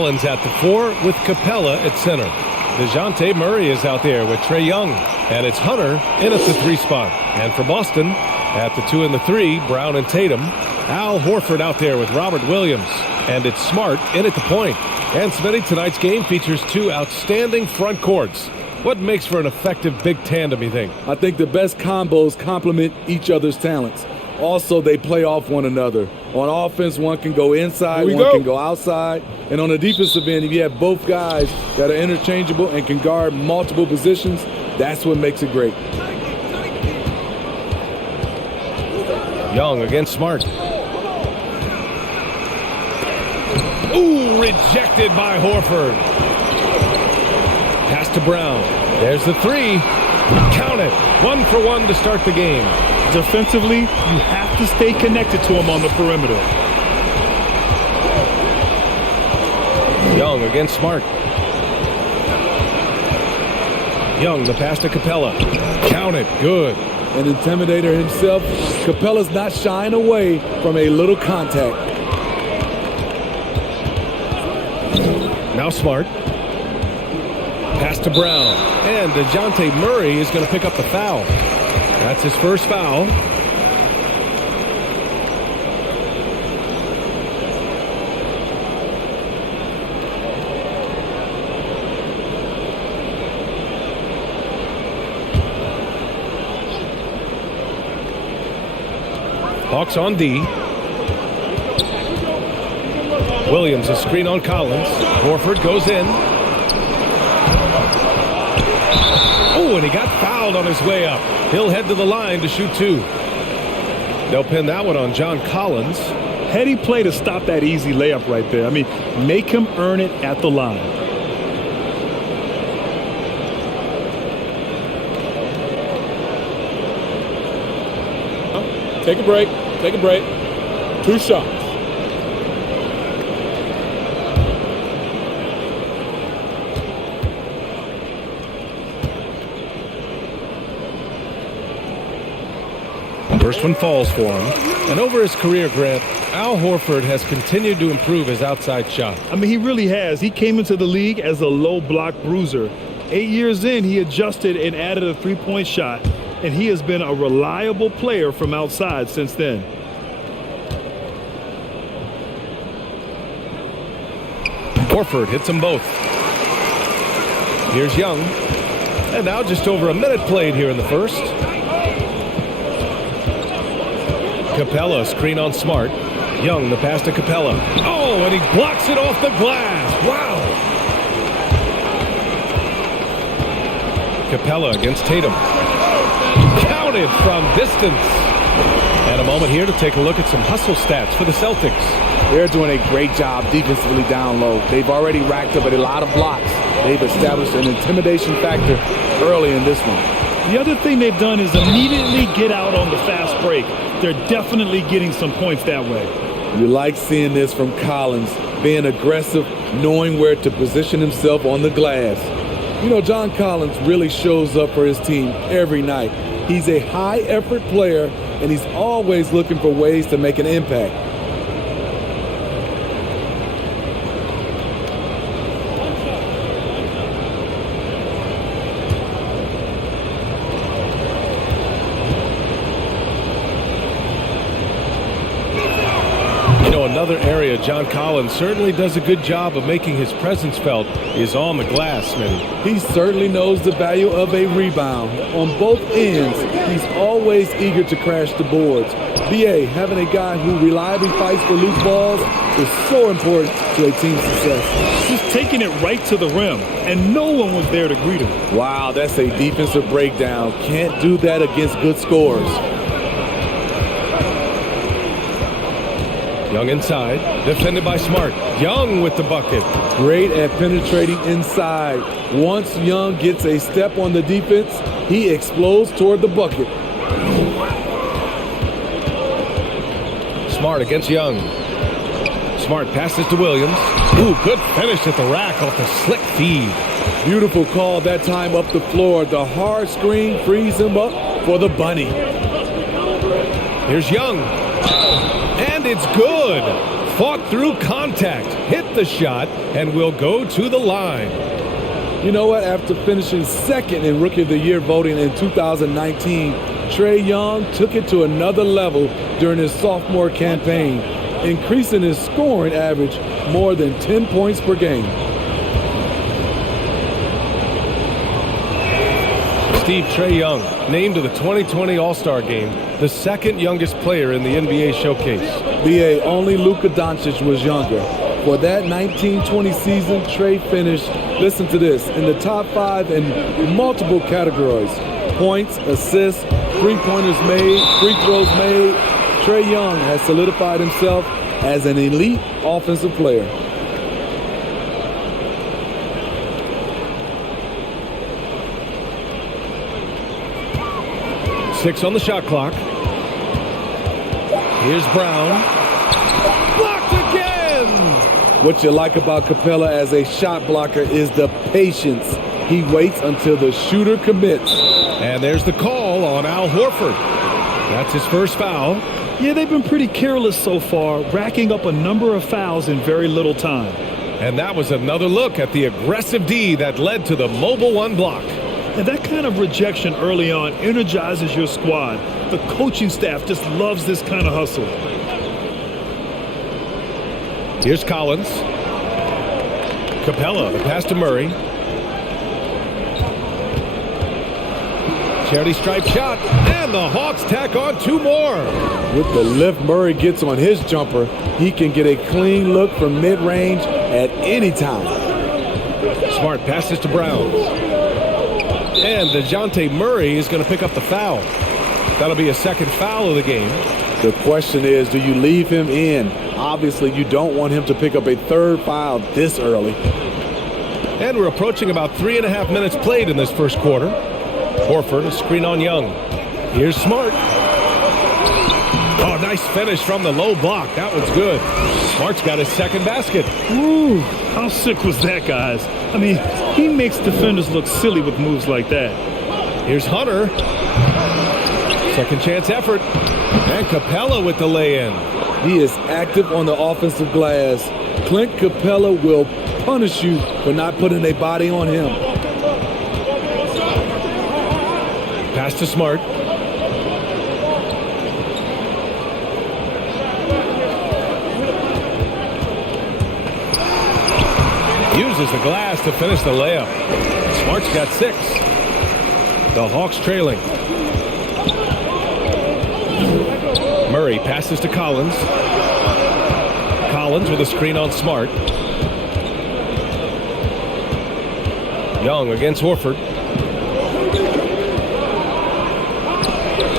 Collins at the 4 with Capella at center. DeJounte Murray is out there with Trae Young. And it's Hunter in at the 3 spot. And for Boston, at the 2 and the 3, Brown and Tatum. Al Horford out there with Robert Williams. And it's Smart in at the point. And Smitty, tonight's game features 2 outstanding front courts. What makes for an effective big tandem, you think? I think the best combos complement each other's talents. Also, they play off one another. On offense, one can go inside, one can go outside. And on the defensive end, if you have both guys that are interchangeable and can guard multiple positions, that's what makes it great. Young against Smart. Ooh, rejected by Horford. Pass to Brown. There's the 3. Count it. 1 for 1 to start the game. Defensively, you have to stay connected to him on the perimeter. Young against Smart. Young, the pass to Capella. Count it. Good. An intimidator himself, Capella's not shying away from a little contact. Now Smart. Pass to Brown. And DeJounte Murray is going to pick up the foul. That's his first foul. Hawks on D. Williams, a screen on Collins. Horford goes in. Oh, and he got fouled on his way up. He'll head to the line to shoot 2. They'll pin that one on John Collins. Heady play to stop that easy layup right there. I mean, make him earn it at the line. Take a break. Take a break. 2 shots. First one falls for him. And over his career, Grant, Al Horford has continued to improve his outside shot. I mean, he really has. He came into the league as a low block bruiser. 8 years in, he adjusted and added a 3-point shot. And he has been a reliable player from outside since then. Horford hits them both. Here's Young. And now just over a minute played here in the first. Capella, screen on Smart. Young, the pass to Capella. Oh, and he blocks it off the glass. Wow. Capella against Tatum. Counted from distance. And a moment here to take a look at some hustle stats for the Celtics. They're doing a great job defensively down low. They've already racked up a lot of blocks. They've established an intimidation factor early in this one. The other thing they've done is immediately get out on the fast break. They're definitely getting some points that way. You like seeing this from Collins, being aggressive, knowing where to position himself on the glass. You know, John Collins really shows up for his team every night. He's a high-effort player, and he's always looking for ways to make an impact. Another area John Collins certainly does a good job of making his presence felt is on the glass, Smitty. He certainly knows the value of a rebound. On both ends, he's always eager to crash the boards. BA, having a guy who reliably fights for loose balls is so important to a team's success. Just taking it right to the rim, and no one was there to greet him. Wow, that's a defensive breakdown. Can't do that against good scorers. Young inside, defended by Smart. Young with the bucket. Great at penetrating inside. Once Young gets a step on the defense, he explodes toward the bucket. Smart against Young. Smart passes to Williams. Ooh, good finish at the rack off the slick feed. Beautiful call that time up the floor. The hard screen frees him up for the bunny. Here's Young. And it's good. fought through contact, hit the shot, and will go to the line. You know what? After finishing second in Rookie of the Year voting in 2019, Trae Young took it to another level during his sophomore campaign, increasing his scoring average more than 10 points per game. Steve, Trae Young named to the 2020 All-Star Game, the second youngest player in the NBA showcase. BA, only Luka Doncic was younger. For that 1920 season, Trae finished, listen to this, in the top 5 in multiple categories. Points, assists, three-pointers made, free throws made. Trae Young has solidified himself as an elite offensive player. Six on the shot clock. Here's Brown. Blocked again! What you like about Capella as a shot blocker is the patience. He waits until the shooter commits. And there's the call on Al Horford. That's his first foul. Yeah, they've been pretty careless so far, racking up a number of fouls in very little time. And that was another look at the aggressive D that led to the mobile one block. And that kind of rejection early on energizes your squad. The coaching staff just loves this kind of hustle. Here's Collins. Capella, the pass to Murray. Charity stripe shot, and the Hawks tack on two more. With the lift Murray gets on his jumper, he can get a clean look from mid-range at any time. Smart passes to Brown. And DeJounte Murray is going to pick up the foul. That'll be a second foul of the game. The question is, do you leave him in? Obviously, you don't want him to pick up a third foul this early. And we're approaching about 3.5 minutes played in this first quarter. Horford, a screen on Young. Here's Smart. Oh, nice finish from the low block. That was good. Smart's got his second basket. Ooh, how sick was that, guys? I mean, he makes defenders look silly with moves like that. Here's Hunter. Second chance effort. And Capella with the lay-in. He is active on the offensive glass. Clint Capella will punish you for not putting a body on him. Pass to Smart. Uses the glass to finish the layup. Smart's got 6. The Hawks trailing. Murray passes to Collins. Collins with a screen on Smart. Young against Horford.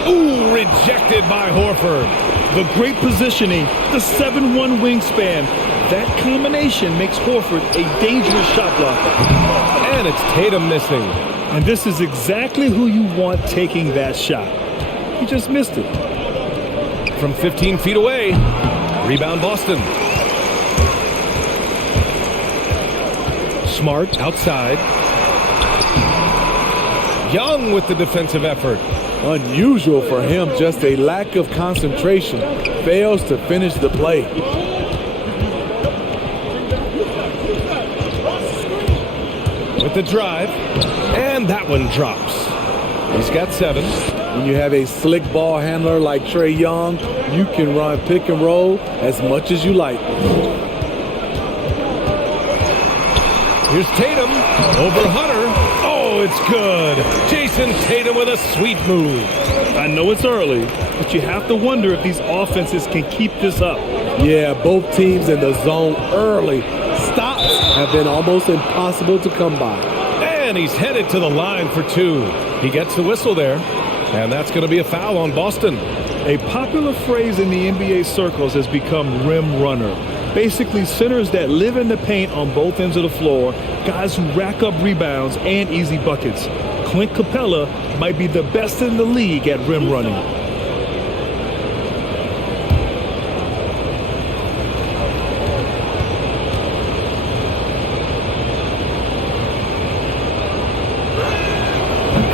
Ooh, rejected by Horford. The great positioning, the 7'1" wingspan. That combination makes Horford a dangerous shot blocker. And it's Tatum missing. And this is exactly who you want taking that shot. He just missed it. From 15 feet away. Rebound Boston. Smart outside. Young with the defensive effort. Unusual for him, just a lack of concentration. Fails to finish the play. With the drive, and that one drops. He's got 7. When you have a slick ball handler like Trae Young, you can run pick and roll as much as you like. Here's Tatum over Hunter. Oh, it's good. Jason Tatum with a sweet move. I know it's early, but you have to wonder if these offenses can keep this up. Yeah, both teams in the zone early. Stops have been almost impossible to come by. And he's headed to the line for 2. He gets the whistle there, and that's going to be a foul on Boston. A popular phrase in the NBA circles has become rim runner. Basically, centers that live in the paint on both ends of the floor, guys who rack up rebounds and easy buckets. Clint Capella might be the best in the league at rim running.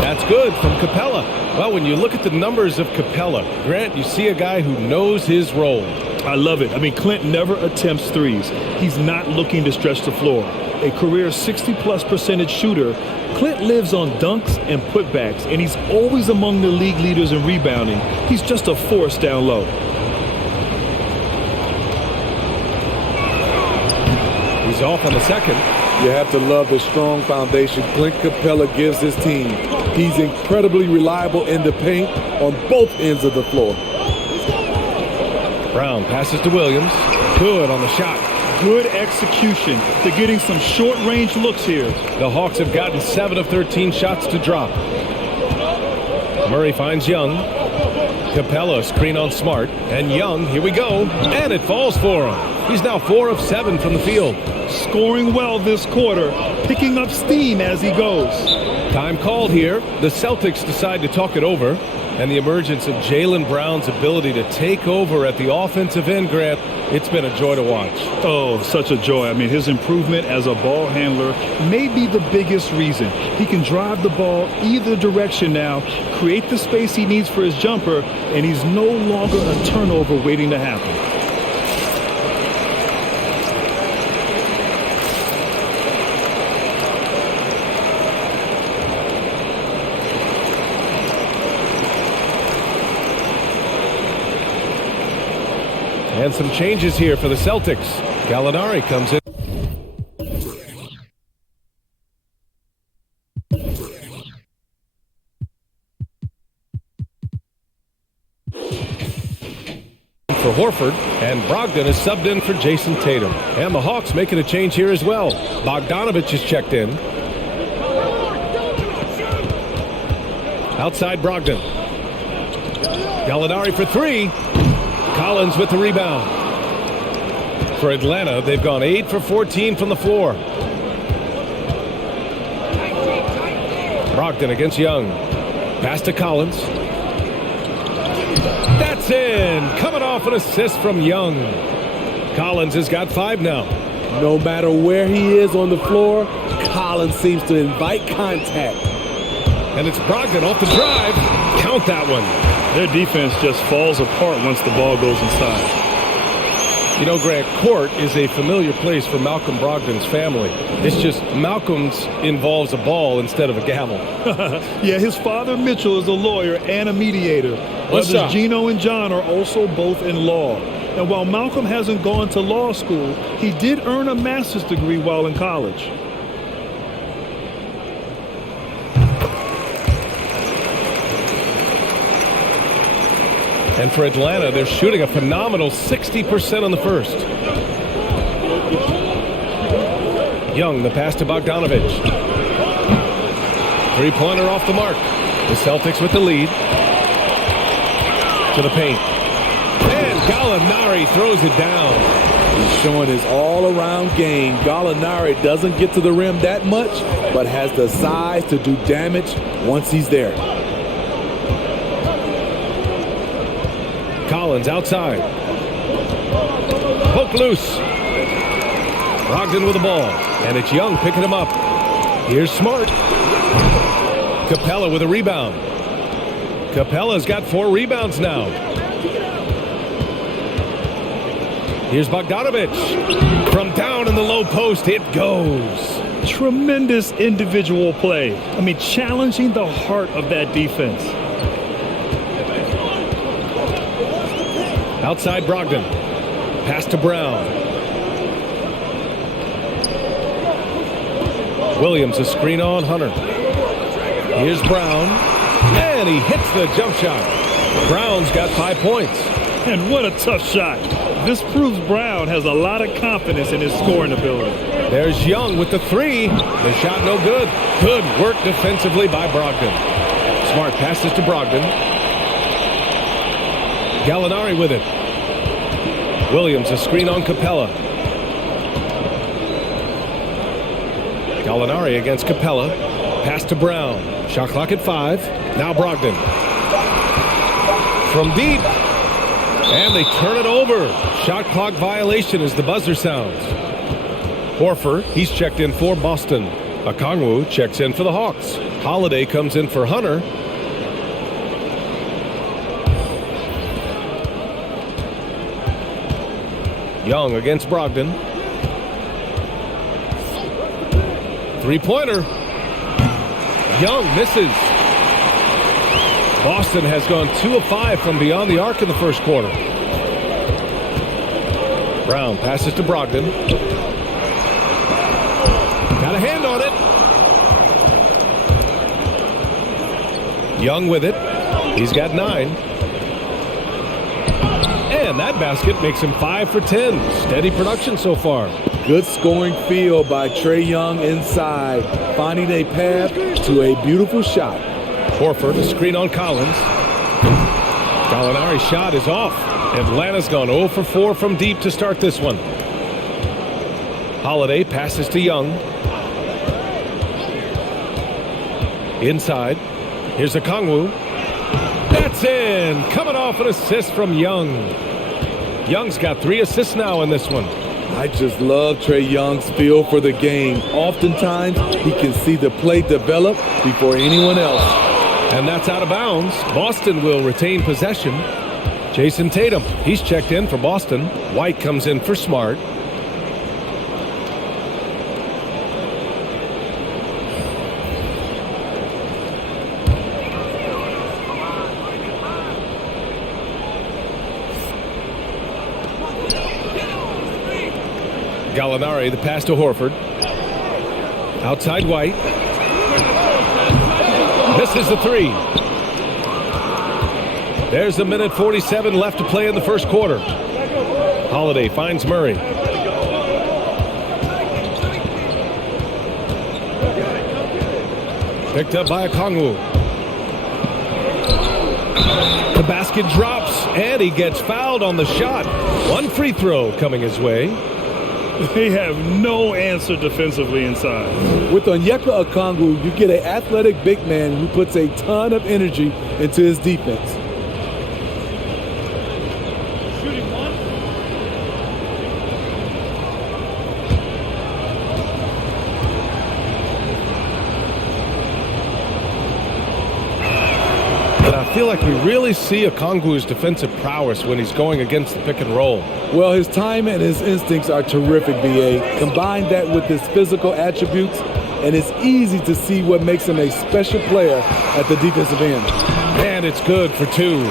That's good from Capella. Well, when you look at the numbers of Capella, Grant, you see a guy who knows his role. I love it. I mean, Clint never attempts threes. He's not looking to stretch the floor. A career 60+% shooter, Clint lives on dunks and putbacks, and he's always among the league leaders in rebounding. He's just a force down low. He's off on the second. You have to love the strong foundation Clint Capella gives his team. He's incredibly reliable in the paint on both ends of the floor. Brown passes to Williams. Good on the shot. Good execution. They're getting some short-range looks here. The Hawks have gotten 7 of 13 shots to drop. Murray finds Young. Capella screen on Smart. And Young, here we go. And it falls for him. He's now 4 of 7 from the field. Scoring well this quarter, picking up steam as he goes. Time called here. The Celtics decide to talk it over. And the emergence of Jaylen Brown's ability to take over at the offensive end, Grant, it's been a joy to watch. Oh, such a joy. I mean, his improvement as a ball handler may be the biggest reason. He can drive the ball either direction now, create the space he needs for his jumper, and he's no longer a turnover waiting to happen. And some changes here for the Celtics. Gallinari comes in. For Horford, and Brogdon is subbed in for Jason Tatum. And the Hawks making a change here as well. Bogdanovich is checked in. Outside Brogdon. Gallinari for 3. Collins with the rebound. For Atlanta, they've gone 8 for 14 from the floor. Brogdon against Young. Pass to Collins. That's in. Coming off an assist from Young. Collins has got 5 now. No matter where he is on the floor, Collins seems to invite contact. And it's Brogdon off the drive. Count that one. Their defense just falls apart once the ball goes inside. You know, Grant, court is a familiar place for Malcolm Brogdon's family. It's just Malcolm's involves a ball instead of a gavel. Yeah, his father Mitchell is a lawyer and a mediator. Brothers Gino and John are also both in law. And while Malcolm hasn't gone to law school, he did earn a master's degree while in college. And for Atlanta, they're shooting a phenomenal 60% on the first. Young, the pass to Bogdanovich. Three-pointer off the mark. The Celtics with the lead. To the paint. And Gallinari throws it down. He's showing his all-around game. Gallinari doesn't get to the rim that much, but has the size to do damage once he's there. Collins outside. Poke loose. Brogdon with the ball. And it's Young picking him up. Here's Smart. Capella with a rebound. Capella's got 4 rebounds now. Here's Bogdanovich. From down in the low post, it goes. Tremendous individual play. I mean, challenging the heart of that defense. Outside Brogdon. Pass to Brown. Williams a screen on Hunter. Here's Brown. And he hits the jump shot. Brown's got 5 points. And what a tough shot. This proves Brown has a lot of confidence in his scoring ability. There's Young with the 3. The shot no good. Good work defensively by Brogdon. Smart passes to Brogdon. Gallinari with it. Williams a screen on Capella. Gallinari against Capella. Pass to Brown. Shot clock at 5. Now Brogdon. From deep. And they turn it over. Shot clock violation as the buzzer sounds. Horford, he's checked in for Boston. Okongwu checks in for the Hawks. Holiday comes in for Hunter. Young against Brogdon. Three-pointer. Young misses. Boston has gone 2 of 5 from beyond the arc in the first quarter. Brown passes to Brogdon. Got a hand on it. Young with it. He's got 9. And that basket makes him 5 for 10. Steady production so far. Good scoring field by Trae Young inside, finding a path to a beautiful shot. Horford, a screen on Collins. Gallinari's shot is off. Atlanta's gone 0 for 4 from deep to start this one. Holiday passes to Young. Inside. Here's a Okongwu. That's in. Coming off an assist from Young. Young's got 3 assists now in this one. I just love Trae Young's feel for the game. Oftentimes, he can see the play develop before anyone else. And that's out of bounds. Boston will retain possession. Jason Tatum, he's checked in for Boston. White comes in for Smart. Gallinari, the pass to Horford. Outside White. Misses the 3. There's 1:47 left to play in the first quarter. Holiday finds Murray. Picked up by Okongwu. The basket drops, and he gets fouled on the shot. One free throw coming his way. They have no answer defensively inside. With Onyeka Okongwu, you get an athletic big man who puts a ton of energy into his defense. I feel like we really see Okongwu's defensive prowess when he's going against the pick and roll. Well, his time and his instincts are terrific, B.A. Combine that with his physical attributes, and it's easy to see what makes him a special player at the defensive end. And it's good for 2.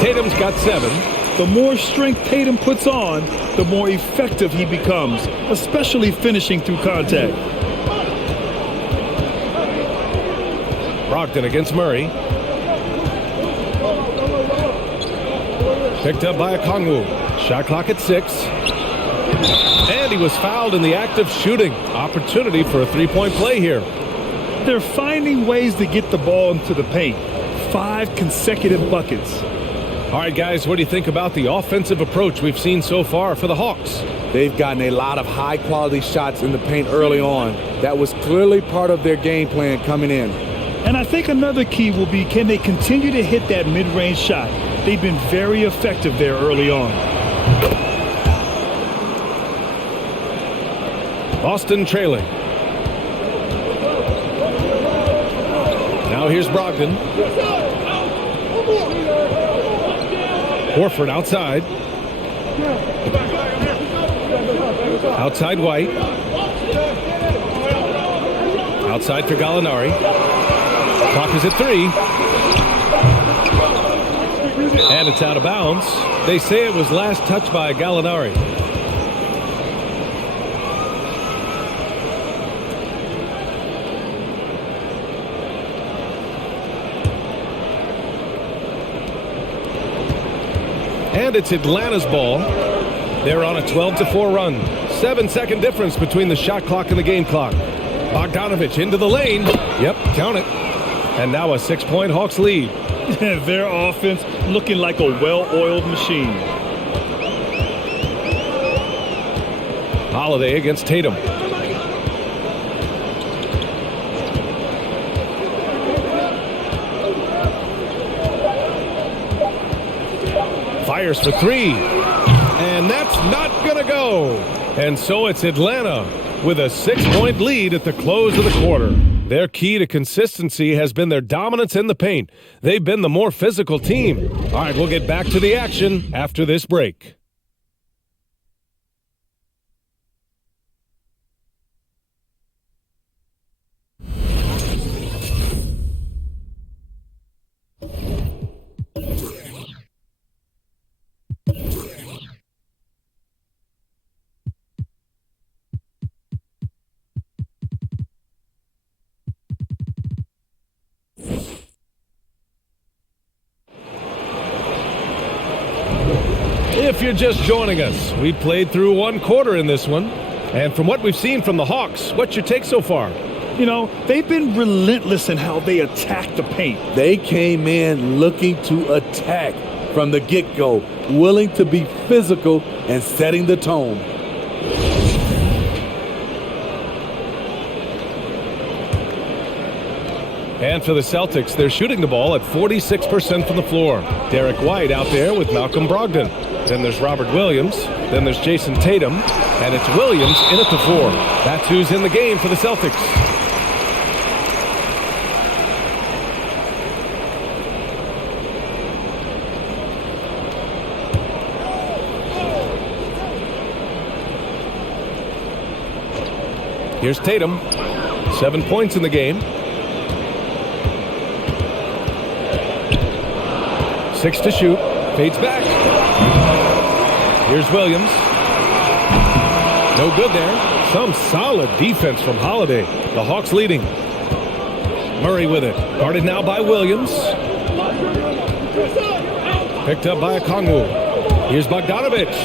Tatum's got 7. The more strength Tatum puts on, the more effective he becomes, especially finishing through contact. Brogdon against Murray. Picked up by Okongwu. Shot clock at 6. And he was fouled in the act of shooting. Opportunity for a 3-point play here. They're finding ways to get the ball into the paint. 5 consecutive buckets. All right, guys, what do you think about the offensive approach we've seen so far for the Hawks? They've gotten a lot of high-quality shots in the paint early on. That was clearly part of their game plan coming in. And I think another key will be, can they continue to hit that mid-range shot? They've been very effective there early on. Boston trailing. Now here's Brogdon. Horford outside. Outside White. Outside for Gallinari. Clock is at 3. And it's out of bounds. They say it was last touched by Gallinari. And it's Atlanta's ball. They're on a 12-4 run. 7-second difference between the shot clock and the game clock. Bogdanovich into the lane. Yep, count it. And now a 6-point Hawks lead. Their offense looking like a well-oiled machine. Holiday against Tatum. Fires for 3. And that's not going to go. And so it's Atlanta with a 6-point lead at the close of the quarter. Their key to consistency has been their dominance in the paint. They've been the more physical team. All right, we'll get back to the action after this break. If you're just joining us, we played through one quarter in this one. And from what we've seen from the Hawks, what's your take so far? You know, they've been relentless in how they attack the paint. They came in looking to attack from the get-go, willing to be physical and setting the tone. And for the Celtics, they're shooting the ball at 46% from the floor. Derek White out there with Malcolm Brogdon. Then there's Robert Williams. Then there's Jason Tatum. And it's Williams in at the 4. That's who's in the game for the Celtics. Here's Tatum. 7 points in the game. 6 to shoot. Fades back. Here's Williams. No good there. Some solid defense from Holiday. The Hawks leading. Murray with it. Guarded now by Williams. Picked up by Okongwu. Here's Bogdanovich.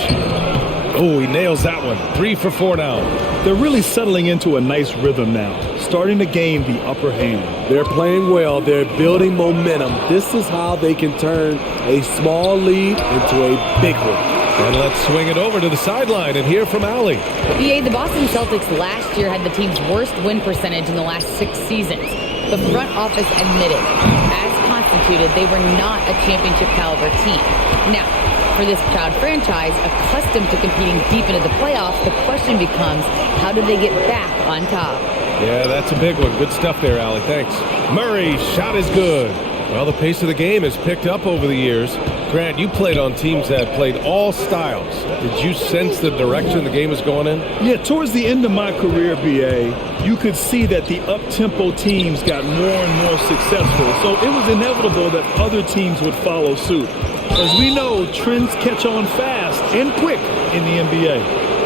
Oh, he nails that one. 3 for 4 now. They're really settling into a nice rhythm now, starting to gain the upper hand. They're playing well. They're building momentum. This is how they can turn a small lead into a big one. And let's swing it over to the sideline and hear from Allie. BA, the Boston Celtics last year had the team's worst win percentage in the last 6 seasons. The front office admitted, as constituted, they were not a championship caliber team. Now, for this proud franchise, accustomed to competing deep into the playoffs, the question becomes, how do they get back on top? Yeah, that's a big one. Good stuff there, Allie. Thanks. Murray, shot is good. Well, the pace of the game has picked up over the years. Grant, you played on teams that played all styles. Did you sense the direction the game was going in? Yeah, towards the end of my career, BA, you could see that the up-tempo teams got more and more successful. So it was inevitable that other teams would follow suit. As we know, trends catch on fast and quick in the NBA,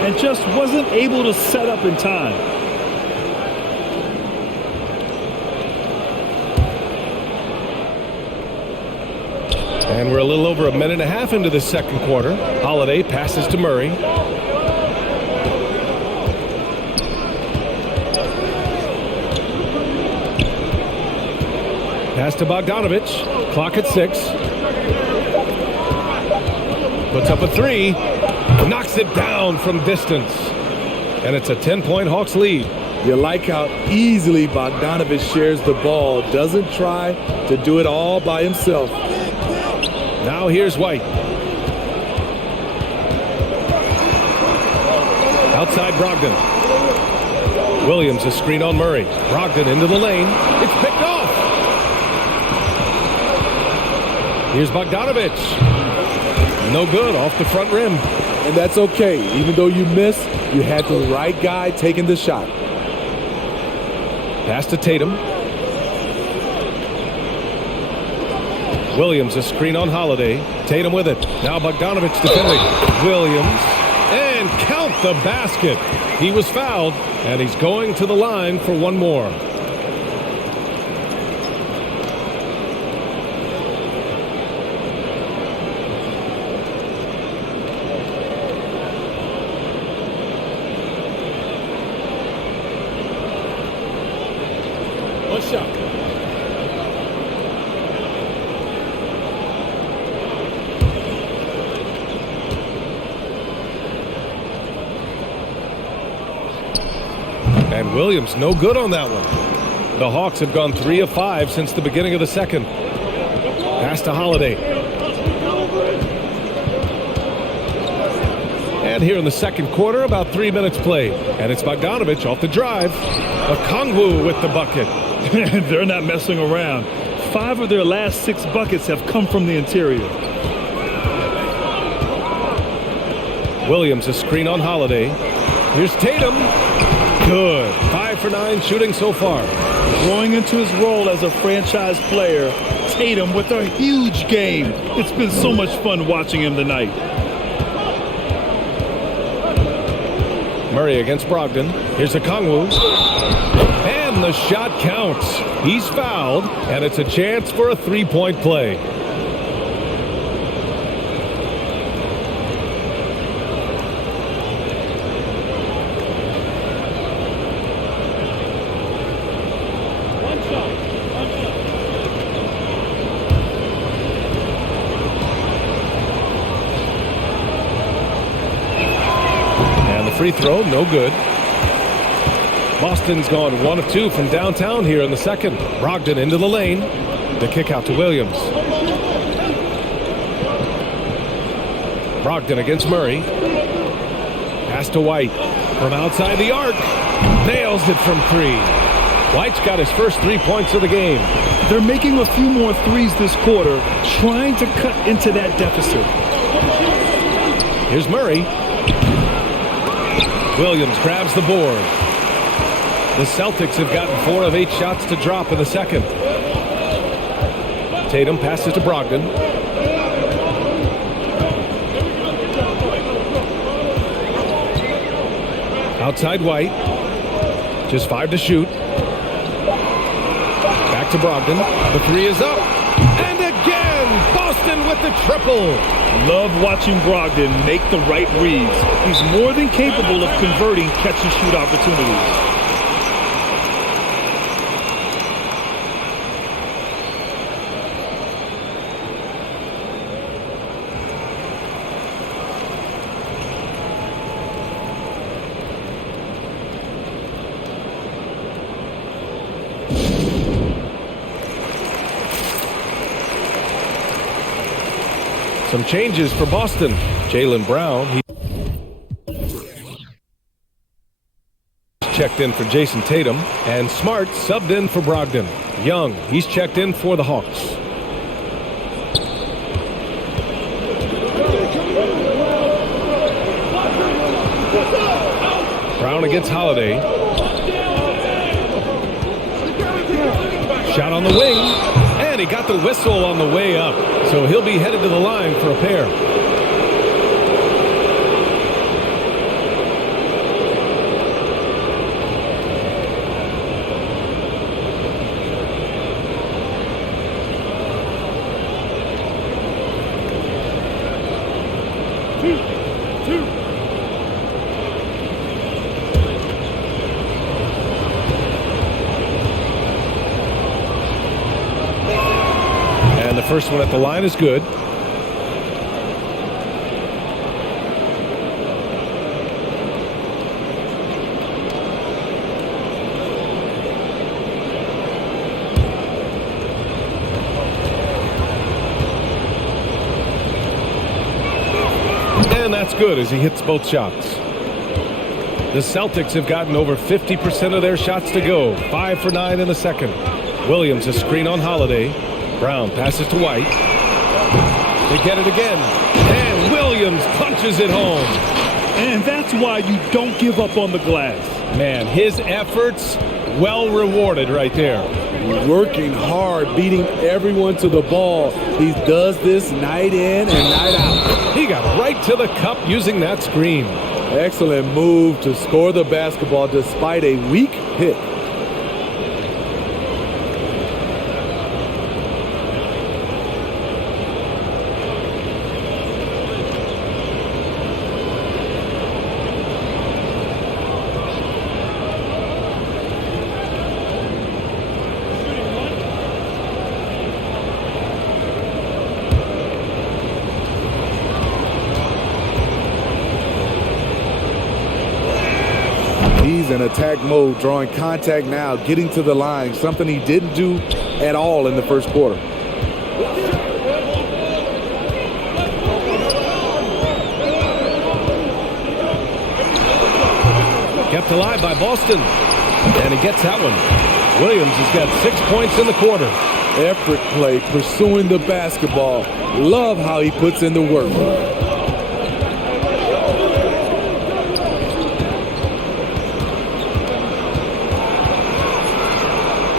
and just wasn't able to set up in time. And we're a little over a minute and a half into the second quarter. Holiday passes to Murray. Pass to Bogdanovich. Clock at 6. Puts up a 3. Knocks it down from distance. And it's a 10-point Hawks lead. You like how easily Bogdanovich shares the ball. Doesn't try to do it all by himself. Now here's White. Outside Brogdon. Williams a screen on Murray. Brogdon into the lane. It's picked off. Here's Bogdanovich. No good, off the front rim. And that's okay. Even though you missed, you had the right guy taking the shot. Pass to Tatum. Williams a screen on Holiday. Tatum with it. Now Bogdanovich defending. Williams. And count the basket. He was fouled, and he's going to the line for one more. One shot. And Williams no good on that one. The Hawks have gone 3 of 5 since the beginning of the second. Pass to Holiday. And here in the second quarter, about 3 minutes played. And it's Bogdanovich off the drive. Okongwu with the bucket. They're not messing around. 5 of their last 6 buckets have come from the interior. Williams a screen on Holiday. Here's Tatum. Good. 5 for 9 shooting so far. Growing into his role as a franchise player, Tatum with a huge game. It's been so much fun watching him tonight. Murray against Brogdon. Here's Okongwu. And the shot counts. He's fouled, and it's a chance for a three-point play. free throw, no good. Boston's gone 1 of 2 from downtown here in the second. Brogdon into the lane. The kick out to Williams. Brogdon against Murray. Pass to White. From outside the arc. Nails it from 3. White's got his first 3 points of the game. They're making a few more threes this quarter, trying to cut into that deficit. Here's Murray. Williams grabs the board. The Celtics have gotten 4 of 8 shots to drop in the second. Tatum passes to Brogdon. Outside White. Just 5 to shoot. Back to Brogdon. The 3 is up. And again, Boston with the triple. Love watching Brogdon make the right reads. He's more than capable of converting catch-and-shoot opportunities. Some changes for Boston. Jaylen Brown. He checked in for Jason Tatum. And Smart subbed in for Brogdon. Young, he's checked in for the Hawks. Brown against Holiday. Shot on the wing. And he got the whistle on the way up. So he'll be headed to the line for a pair. First one at the line is good. And that's good as he hits both shots. The Celtics have gotten over 50% of their shots to go. 5 for 9 in the second. Williams a screen on Holiday. Brown passes to White. They get it again. And Williams punches it home. And that's why you don't give up on the glass. Man, his efforts well rewarded right there. Working hard, beating everyone to the ball. He does this night in and night out. He got right to the cup using that screen. Excellent move to score the basketball despite a weak hit. He's in attack mode, drawing contact now, getting to the line, something he didn't do at all in the first quarter. Kept alive by Boston. And he gets that one. Williams has got 6 points in the quarter. Effort play, pursuing the basketball. Love how he puts in the work.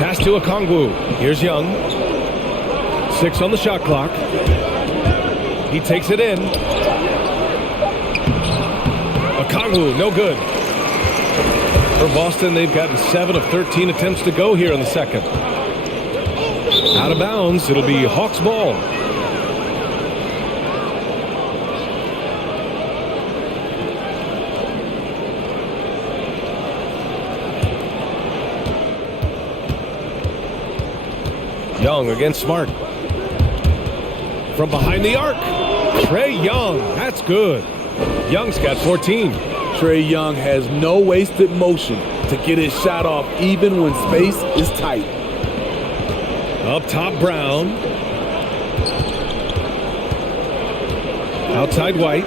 Pass to Okongwu. Here's Young. 6 on the shot clock. He takes it in. Okongwu, no good. For Boston, they've gotten 7 of 13 attempts to go here in the second. Out of bounds, it'll be Hawks ball. Young against Smart. From behind the arc. Trae Young. That's good. Young's got 14. Trae Young has no wasted motion to get his shot off even when space is tight. Up top, Brown. Outside, White.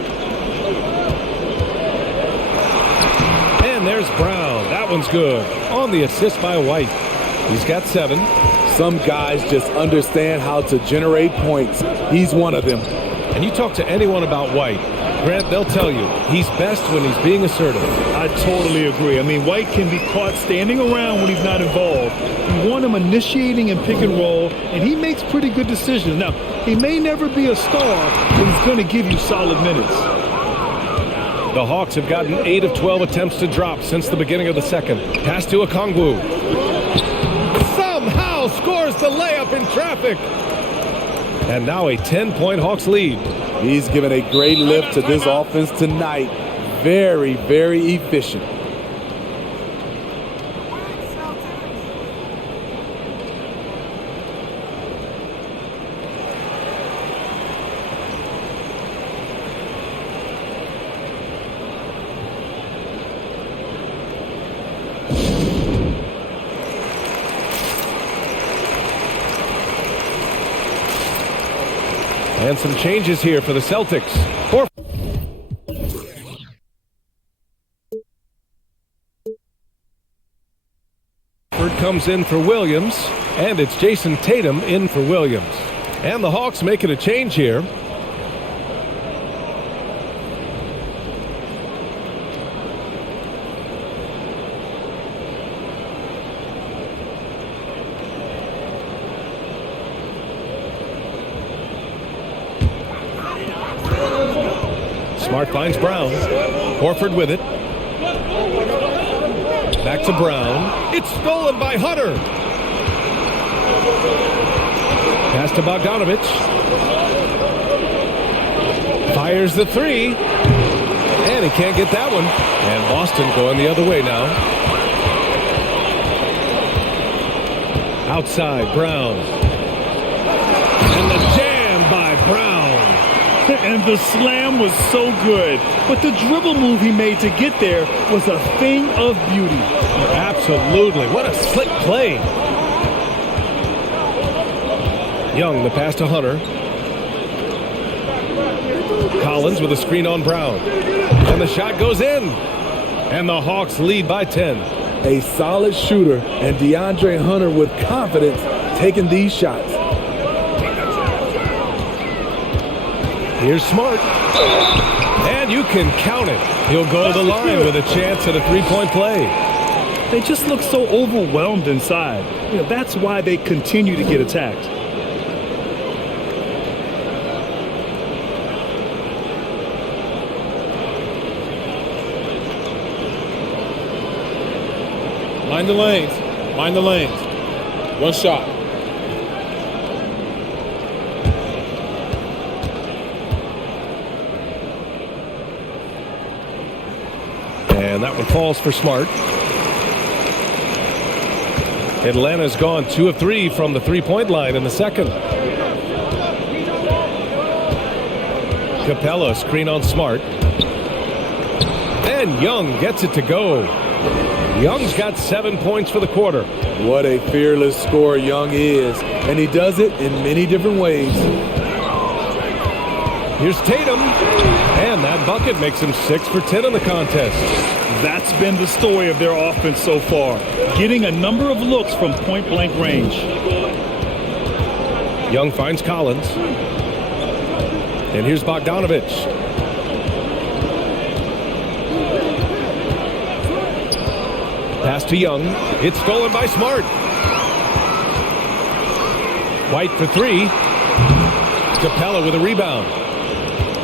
And there's Brown. That one's good. On the assist by White. He's got 7. Some guys just understand how to generate points. He's one of them. And you talk to anyone about White, Grant, they'll tell you he's best when he's being assertive. I totally agree. I mean, White can be caught standing around when he's not involved. You want him initiating and pick and roll, and he makes pretty good decisions. Now, he may never be a star, but he's going to give you solid minutes. The Hawks have gotten 8 of 12 attempts to drop since the beginning of the second. Pass to Okongwu. Somehow scores the layup in traffic. And now a 10-point Hawks lead. He's given a great lift to this offense tonight. Very, very efficient. And some changes here for the Celtics. Horford comes in for Williams, and it's Jason Tatum in for Williams. And the Hawks making a change here. Smart finds Brown. Horford with it. Back to Brown. It's stolen by Hunter. Pass to Bogdanovich. Fires the 3. And he can't get that one. And Boston going the other way now. Outside, Brown. And the jam by Brown. And the slam was so good. But the dribble move he made to get there was a thing of beauty. Absolutely. What a slick play. Young, the pass to Hunter. Collins with a screen on Brown. And the shot goes in. And the Hawks lead by 10. A solid shooter, and DeAndre Hunter with confidence taking these shots. Here's Smart. And you can count it. He'll go to the line with a chance at a 3-point play. They just look so overwhelmed inside. You know, that's why they continue to get attacked. Mind the lanes. Mind the lanes. One shot. And that one falls for Smart. Atlanta's gone 2 of 3 from the 3-point line in the second. Capella screen on Smart. And Young gets it to go. Young's got 7 points for the quarter. What a fearless scorer Young is, and he does it in many different ways. Here's Tatum, and that bucket makes him 6 for 10 in the contest. That's been the story of their offense so far, getting a number of looks from point-blank range. Young finds Collins. And here's Bogdanovich. Pass to Young. It's stolen by Smart. White for 3. Capella with a rebound.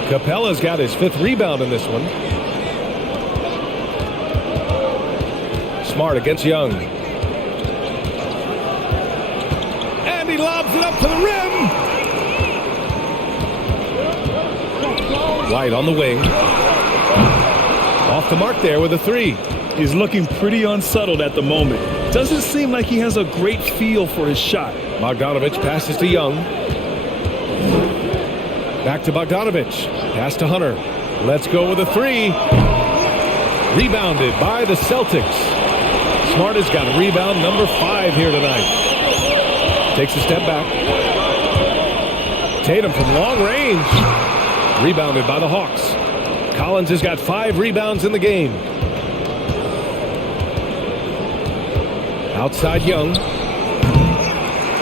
Capella's got his 5th rebound in this one. Smart against Young. And he lobs it up to the rim. White on the wing. Off the mark there with a 3. He's looking pretty unsettled at the moment. Doesn't seem like he has a great feel for his shot. Bogdanovich passes to Young. Back to Bogdanovich. Pass to Hunter. Let's go with a 3. Rebounded by the Celtics. Smart has got rebound number 5 here tonight. Takes a step back. Tatum from long range. Rebounded by the Hawks. Collins has got 5 rebounds in the game. Outside Young.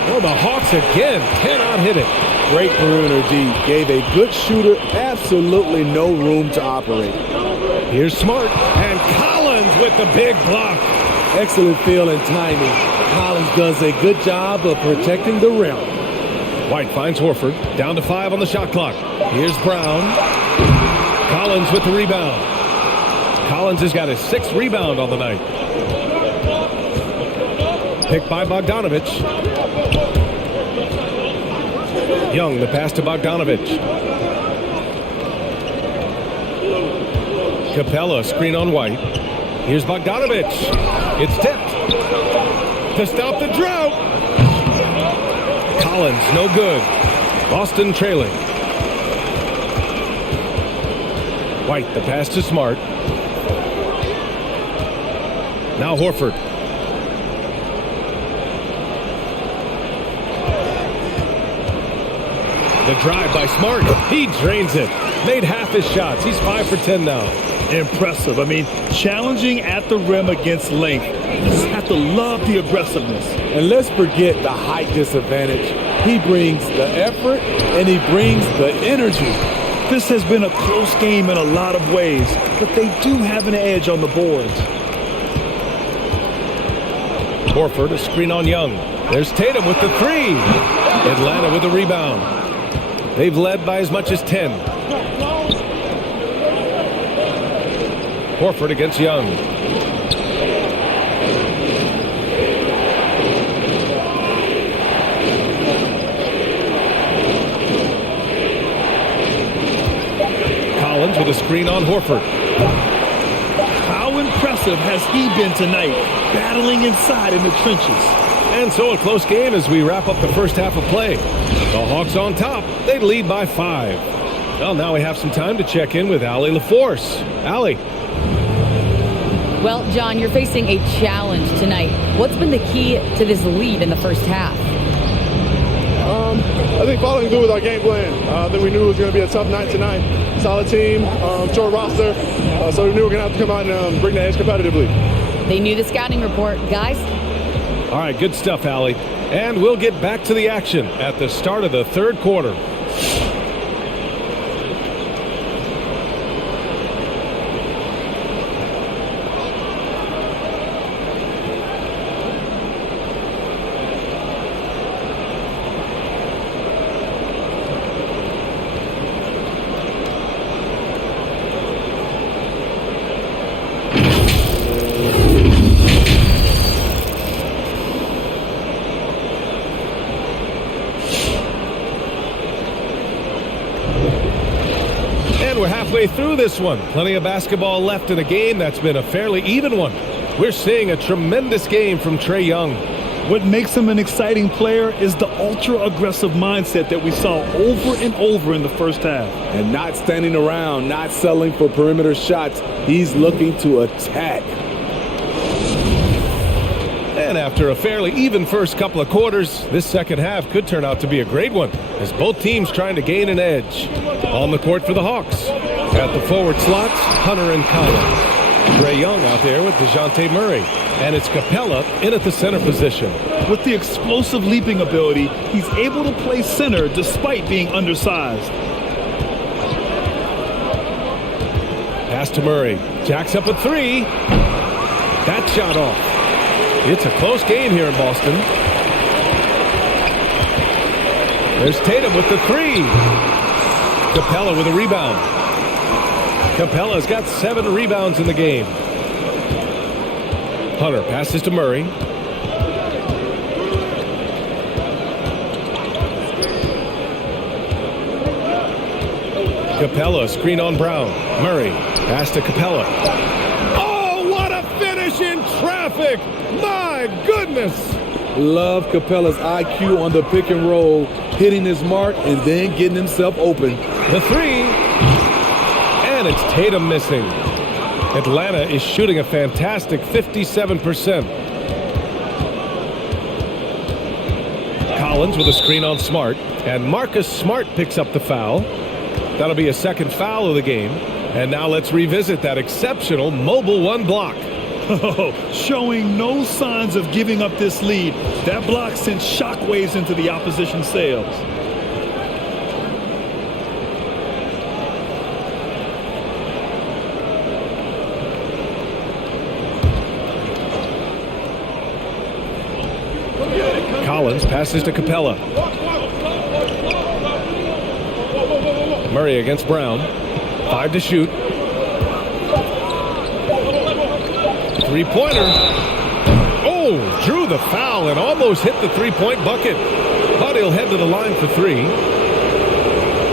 Oh, the Hawks again cannot hit it. Great perimeter D. Gave a good shooter absolutely no room to operate. Here's Smart. And Collins with the big block. Excellent feel and timing. Collins does a good job of protecting the rim. White finds Horford. Down to 5 on the shot clock. Here's Brown. Collins with the rebound. Collins has got his 6th rebound on the night. Picked by Bogdanovich. Young, the pass to Bogdanovich. Capella, screen on White. Here's Bogdanovich. It's tipped. To stop the drought. Collins, no good. Boston trailing. White, the pass to Smart. Now Horford. The drive by Smart. He drains it. Made half his shots. He's 5 for 10 now. Impressive. I mean, challenging at the rim against length. You just have to love the aggressiveness. And let's forget the height disadvantage. He brings the effort and he brings the energy. This has been a close game in a lot of ways, but they do have an edge on the boards. Horford, a screen on Young. There's Tatum with the 3. Atlanta with the rebound. They've led by as much as 10. Horford against Young. Collins with a screen on Horford. How impressive has he been tonight, battling inside in the trenches? And so a close game as we wrap up the first half of play. The Hawks on top. They lead by 5. Well, now we have some time to check in with Allie LaForce. Allie. Well, John, you're facing a challenge tonight. What's been the key to this lead in the first half? I think following through with our game plan. I think we knew it was going to be a tough night tonight. Solid team, short roster, so we knew we were going to have to come out and bring the edge competitively. They knew the scouting report. Guys? All right, good stuff, Allie. And we'll get back to the action at the start of the third quarter. We're halfway through this one. Plenty of basketball left in a game that's been a fairly even one. We're seeing a tremendous game from Trae Young. What makes him an exciting player is the ultra-aggressive mindset that we saw over and over in the first half. And not standing around, not settling for perimeter shots. He's looking to attack. And after a fairly even first couple of quarters, this second half could turn out to be a great one as both teams trying to gain an edge. On the court for the Hawks. At the forward slots, Hunter and Collins. Trae Young out there with DeJounte Murray. And it's Capella in at the center position. With the explosive leaping ability, he's able to play center despite being undersized. Pass to Murray. Jacks up a 3. That shot off. It's a close game here in Boston. There's Tatum with the 3. Capella with a rebound. Capella's got 7 rebounds in the game. Hunter passes to Murray. Capella, screen on Brown. Murray, pass to Capella. Oh, what a finish in traffic! My goodness! Love Capella's IQ on the pick and roll, hitting his mark and then getting himself open. The 3. And it's Tatum missing. Atlanta is shooting a fantastic 57%. Collins with a screen on Smart, and Marcus Smart picks up the foul. That'll be a second foul of the game. And now let's revisit that exceptional mobile one block. Showing no signs of giving up this lead. That block sent shockwaves into the opposition sails. Collins passes to Capella. Murray against Brown. 5 to shoot. Three-pointer. Oh, drew the foul and almost hit the three-point bucket. But he'll head to the line for 3.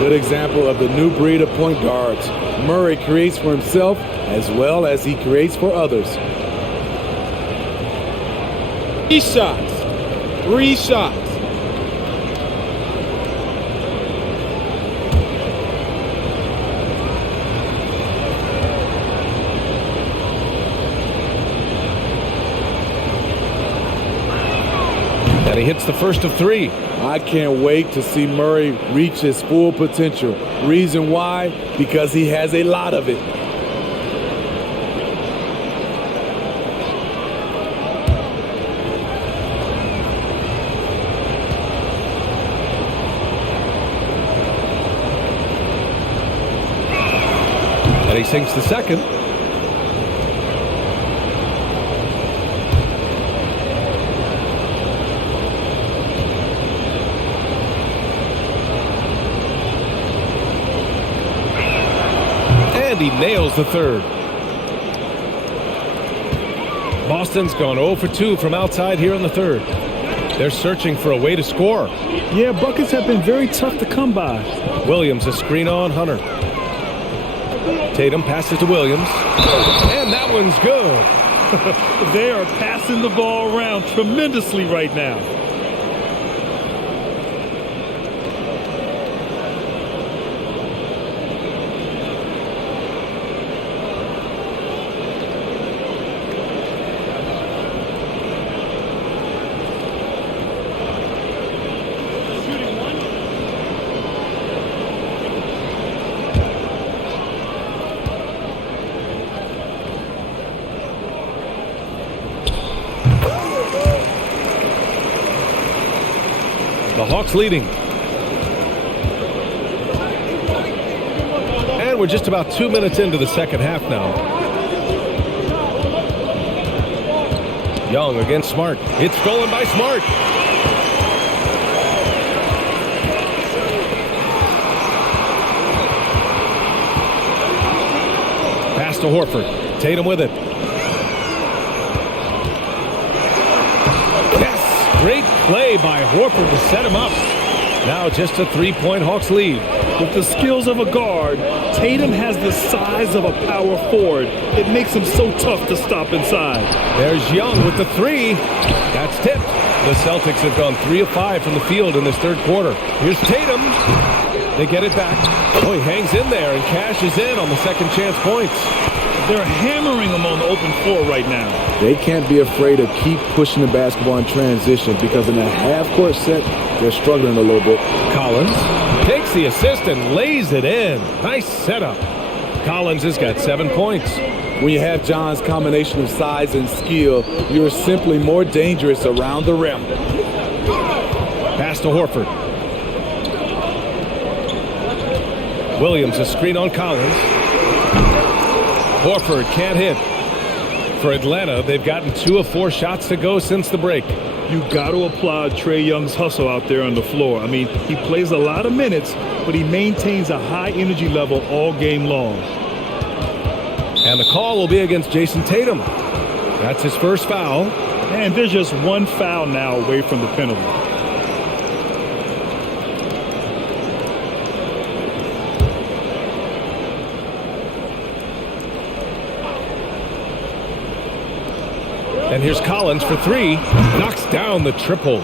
Good example of the new breed of point guards. Murray creates for himself as well as he creates for others. 3 shots. 3 shots. And he hits the first of 3. I can't wait to see Murray reach his full potential. Reason why? Because he has a lot of it. And he sinks the second. And he nails the third. Boston's gone 0 for 2 from outside here in the third. They're searching for a way to score. Yeah, buckets have been very tough to come by. Williams a screen on Hunter. Tatum passes to Williams. And that one's good. They are passing the ball around tremendously right now. The Hawks leading. And we're just about 2 minutes into the second half now. Young against Smart. It's stolen by Smart. Pass to Horford. Tatum with it. Great play by Horford to set him up. Now just a 3-point Hawks lead. With the skills of a guard, Tatum has the size of a power forward. It makes him so tough to stop inside. There's Young with the 3. That's tipped. The Celtics have gone 3 of 5 from the field in this third quarter. Here's Tatum. They get it back. Oh, he hangs in there and cashes in on the second chance points. They're hammering him on the open floor right now. They can't be afraid to keep pushing the basketball in transition because in a half-court set, they're struggling a little bit. Collins takes the assist and lays it in. Nice setup. Collins has got 7 points. When you have John's combination of size and skill, you're simply more dangerous around the rim. Pass to Horford. Williams a screen on Collins. Horford can't hit. For Atlanta, they've gotten 2 of 4 shots to go since the break. You got to applaud Trae Young's hustle out there on the floor. I mean, he plays a lot of minutes, but he maintains a high energy level all game long. And the call will be against Jason Tatum. That's his first foul. And there's just 1 foul now away from the penalty. And here's Collins for 3. Knocks down the triple.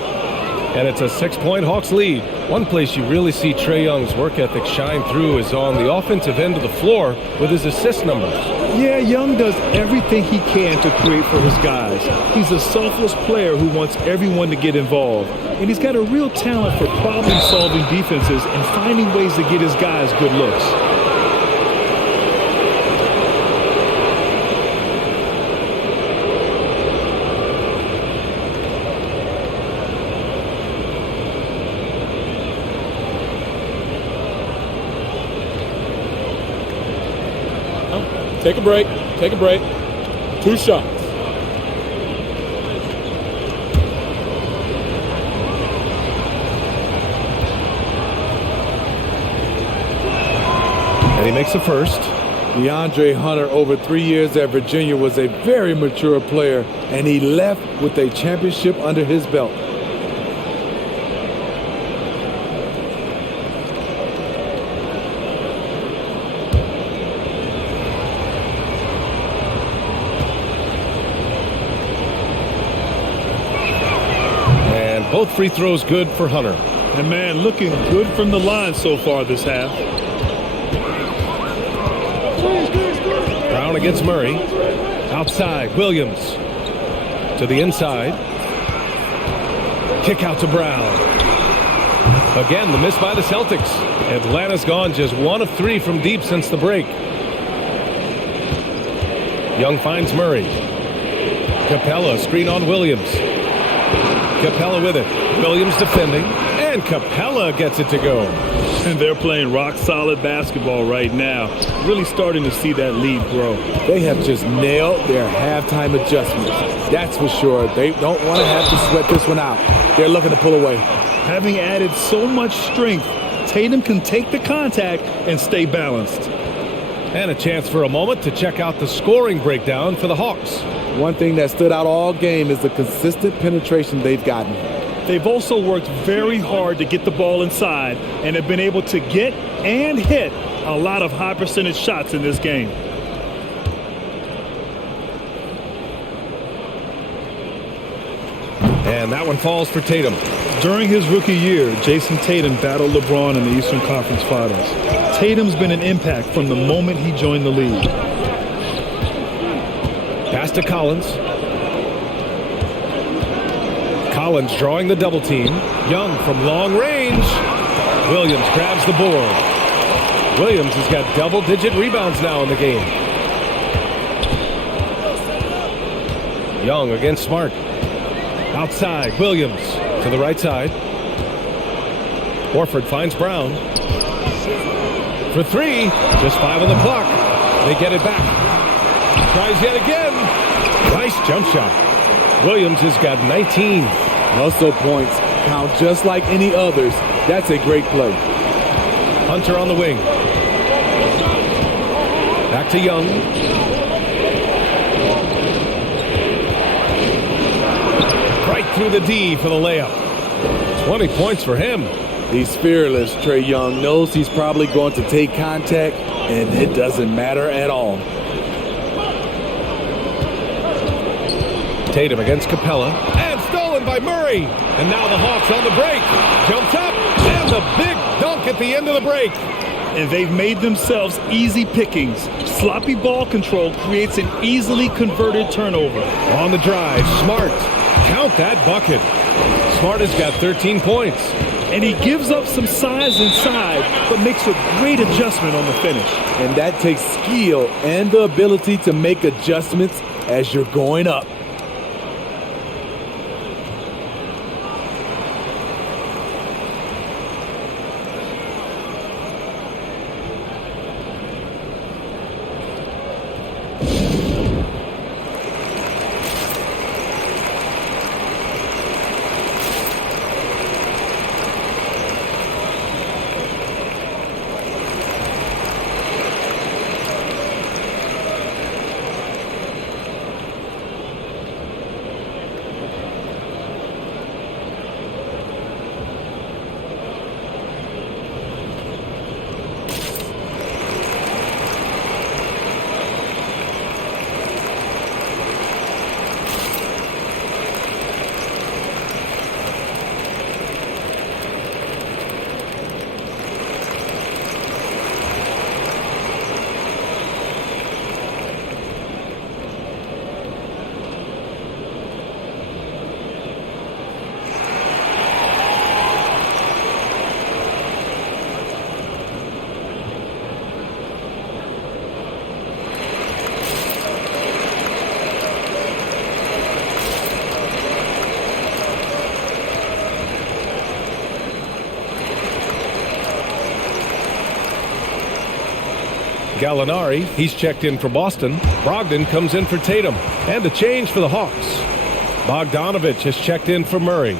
and it's a 6-point Hawks lead. One place you really see Trae Young's work ethic shine through is on the offensive end of the floor with his assist numbers. Yeah, Young does everything he can to create for his guys. He's a selfless player who wants everyone to get involved. And he's got a real talent for problem-solving defenses and finding ways to get his guys good looks. Take a break. Take a break. 2 shots. And he makes the first. DeAndre Hunter, over 3 years at Virginia, was a very mature player, and he left with a championship under his belt. Both free throws good for Hunter. And man, looking good from the line so far this half. Brown against Murray. Outside, Williams. To the inside. Kick out to Brown. Again, the miss by the Celtics. Atlanta's gone just 1 of 3 from deep since the break. Young finds Murray. Capella, screen on Williams. Capella with it. Williams defending. And Capella gets it to go. And they're playing rock-solid basketball right now. Really starting to see that lead grow. They have just nailed their halftime adjustments. That's for sure. They don't want to have to sweat this one out. They're looking to pull away. Having added so much strength, Tatum can take the contact and stay balanced. And a chance for a moment to check out the scoring breakdown for the Hawks. One thing that stood out all game is the consistent penetration they've gotten. They've also worked very hard to get the ball inside and have been able to get and hit a lot of high percentage shots in this game. And that one falls for Tatum. During his rookie year, Jason Tatum battled LeBron in the Eastern Conference Finals. Tatum's been an impact from the moment he joined the league. Pass to Collins. Collins drawing the double team. Young from long range. Williams grabs the board. Williams has got double-digit rebounds now in the game. Young against Smart. Outside, Williams to the right side. Horford finds Brown. For 3, just 5 on the clock. They get it back. Tries yet again. Nice jump shot. Williams has got 19. Hustle points count just like any others. That's a great play. Hunter on the wing. Back to Young. Right through the D for the layup. 20 points for him. He's fearless. Trae Young knows he's probably going to take contact, and it doesn't matter at all. Tatum against Capella. And stolen by Murray. And now the Hawks on the break. Jumps up. And the big dunk at the end of the break. And they've made themselves easy pickings. Sloppy ball control creates an easily converted turnover. On the drive, Smart. Count that bucket. Smart has got 13 points. And he gives up some size inside, but makes a great adjustment on the finish. And that takes skill and the ability to make adjustments as you're going up. Gallinari, he's checked in for Boston. Brogdon comes in for Tatum. And a change for the Hawks. Bogdanovich has checked in for Murray.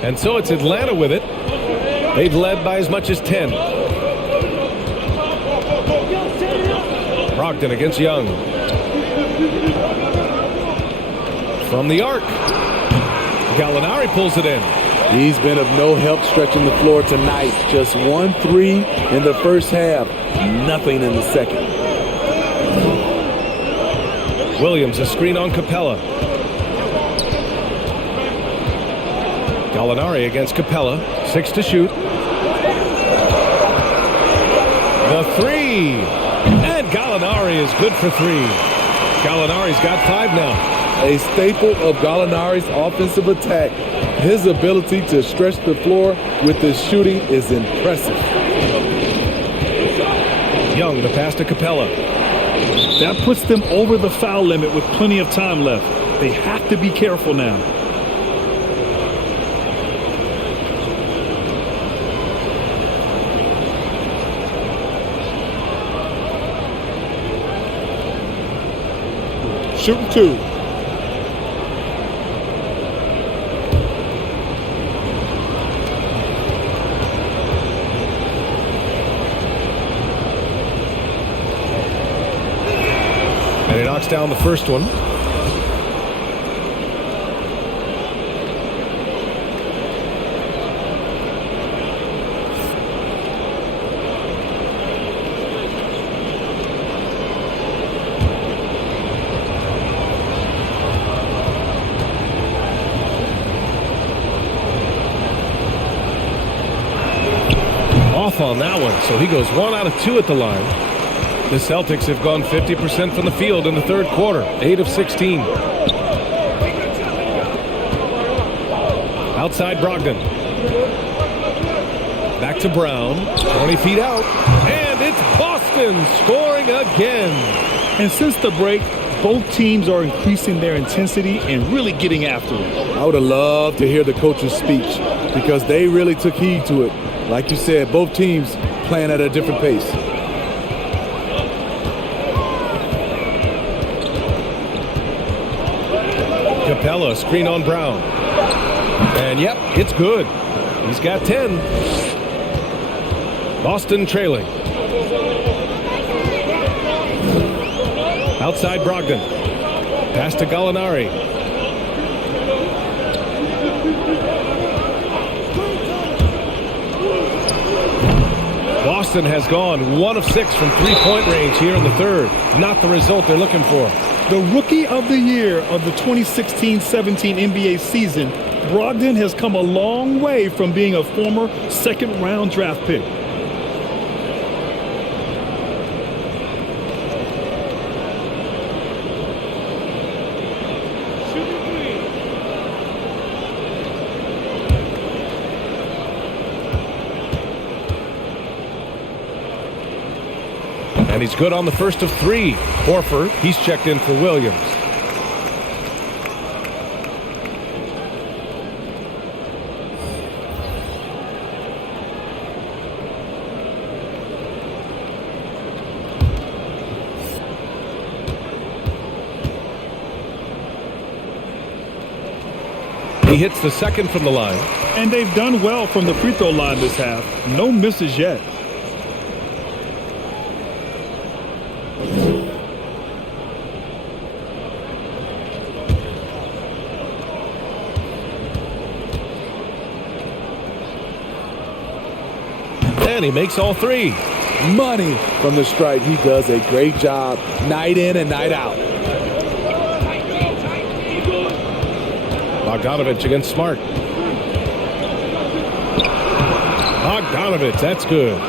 And so it's Atlanta with it. They've led by as much as 10. Brogdon against Young. From the arc. Gallinari pulls it in. He's been of no help stretching the floor tonight. Just 1 3 in the first half. Nothing in the second. Williams, a screen on Capella. Gallinari against Capella. 6 to shoot. The 3. And Gallinari is good for 3. Gallinari's got 5 now. A staple of Gallinari's offensive attack. His ability to stretch the floor with his shooting is impressive. Young, the pass to Capella. That puts them over the foul limit with plenty of time left. They have to be careful now. Shooting 2. And he knocks down the first one. Off on that one, so he goes 1 out of 2 at the line. The Celtics have gone 50% from the field in the third quarter, 8 of 16. Outside Brogdon. Back to Brown, 20 feet out, and it's Boston scoring again. And since the break, both teams are increasing their intensity and really getting after it. I would have loved to hear the coach's speech because they really took heed to it. Like you said, both teams playing at a different pace. Capella, screen on Brown. And yep, it's good. He's got 10. Boston trailing. Outside Brogdon. Pass to Gallinari. Boston has gone 1 of 6 from three-point range here in the third. Not the result they're looking for. The Rookie of the Year of the 2016-17 NBA season, Brogdon has come a long way from being a former second-round draft pick. And he's good on the first of 3. Horford, he's checked in for Williams. He hits the second from the line. And they've done well from the free throw line this half. No misses yet. And he makes all 3. Money from the stripe. He does a great job night in and night out. Bogdanovich against Smart. Bogdanovich, that's good.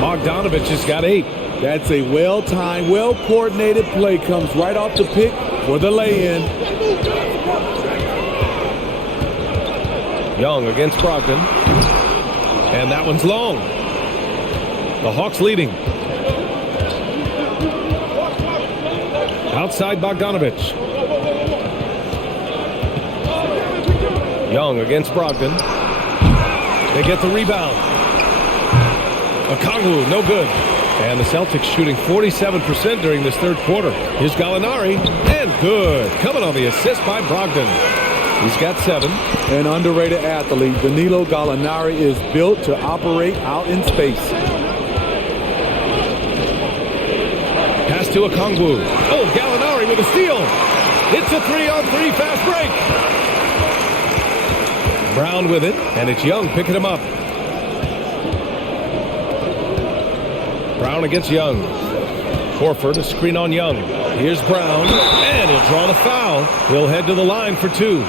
Bogdanovich has got 8. That's a well-timed, well-coordinated play. Comes right off the pick for the lay-in. Young against Brogdon. And that one's long. The Hawks leading. Outside Bogdanovich. Young against Brogdon. They get the rebound. Okongwu, no good. And the Celtics shooting 47% during this third quarter. Here's Gallinari, and good. Coming on the assist by Brogdon. He's got 7. An underrated athlete, Danilo Gallinari is built to operate out in space. Pass to Okongwu. Oh, Gallinari with a steal. It's a 3-on-3 fast break. Brown with it, and it's Young picking him up. Brown against Young. Horford, a screen on Young. Here's Brown, and he'll draw the foul. He'll head to the line for 2.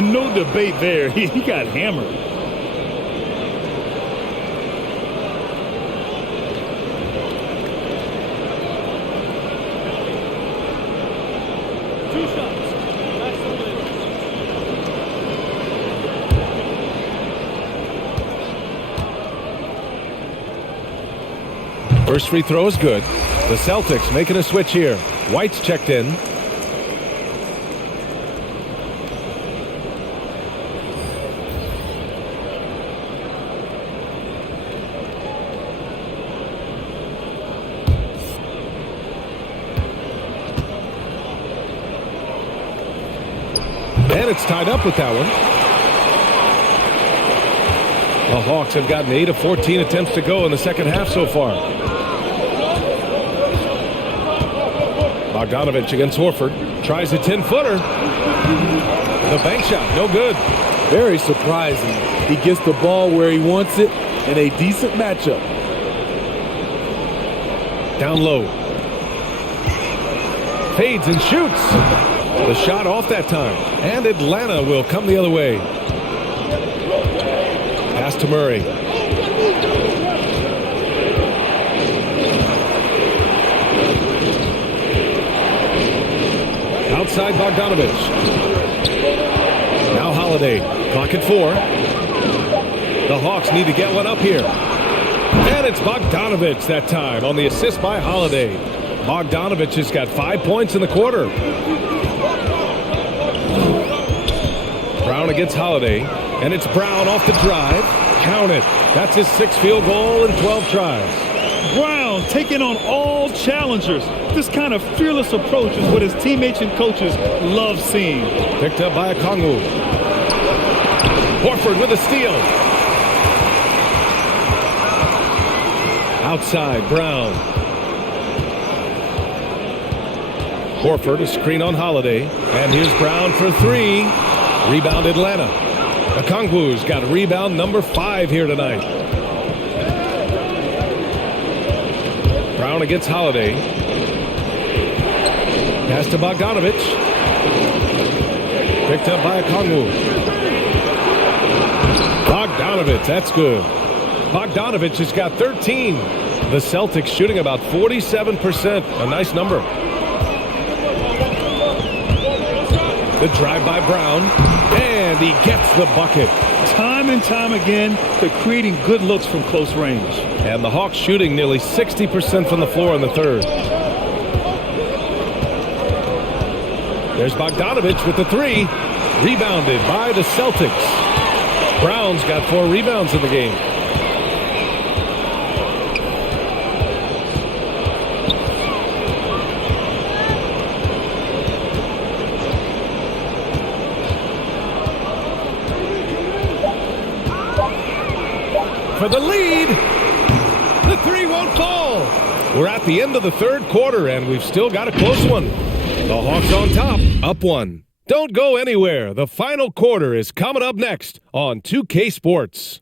No debate there. He got hammered. First free throw is good. The Celtics making a switch here. White's checked in. And it's tied up with that one. The Hawks have gotten 8 of 14 attempts to go in the second half so far. Bogdanovich against Horford. Tries a 10-footer. The bank shot, no good. Very surprising. He gets the ball where he wants it in a decent matchup. Down low. Fades and shoots. The shot off that time. And Atlanta will come the other way. Pass to Murray. Outside Bogdanovich. Now Holiday. Clock at 4. The Hawks need to get one up here. And it's Bogdanovich that time on the assist by Holiday. Bogdanovich has got 5 points in the quarter. Brown against Holiday. And it's Brown off the drive. Count it. That's his 6th field goal in 12 tries. Brown taking on all challengers. This kind of fearless approach is what his teammates and coaches love seeing. Picked up by Okongwu. Horford with a steal. Outside, Brown. Horford, a screen on Holiday. And here's Brown for 3. Rebound Atlanta. Okongwu's got rebound number 5 here tonight. Brown against Holiday. Pass to Bogdanovich. Picked up by Okongwu. Bogdanovich, that's good. Bogdanovich has got 13. The Celtics shooting about 47%. A nice number. The drive by Brown. And he gets the bucket. Time and time again, they're creating good looks from close range. And the Hawks shooting nearly 60% from the floor in the third. There's Bogdanovich with the 3. Rebounded by the Celtics. Brown's got 4 rebounds in the game. For the lead. The 3 won't fall. We're at the end of the third quarter, and we've still got a close one. The Hawks on top, up 1. Don't go anywhere. The final quarter is coming up next on 2K Sports.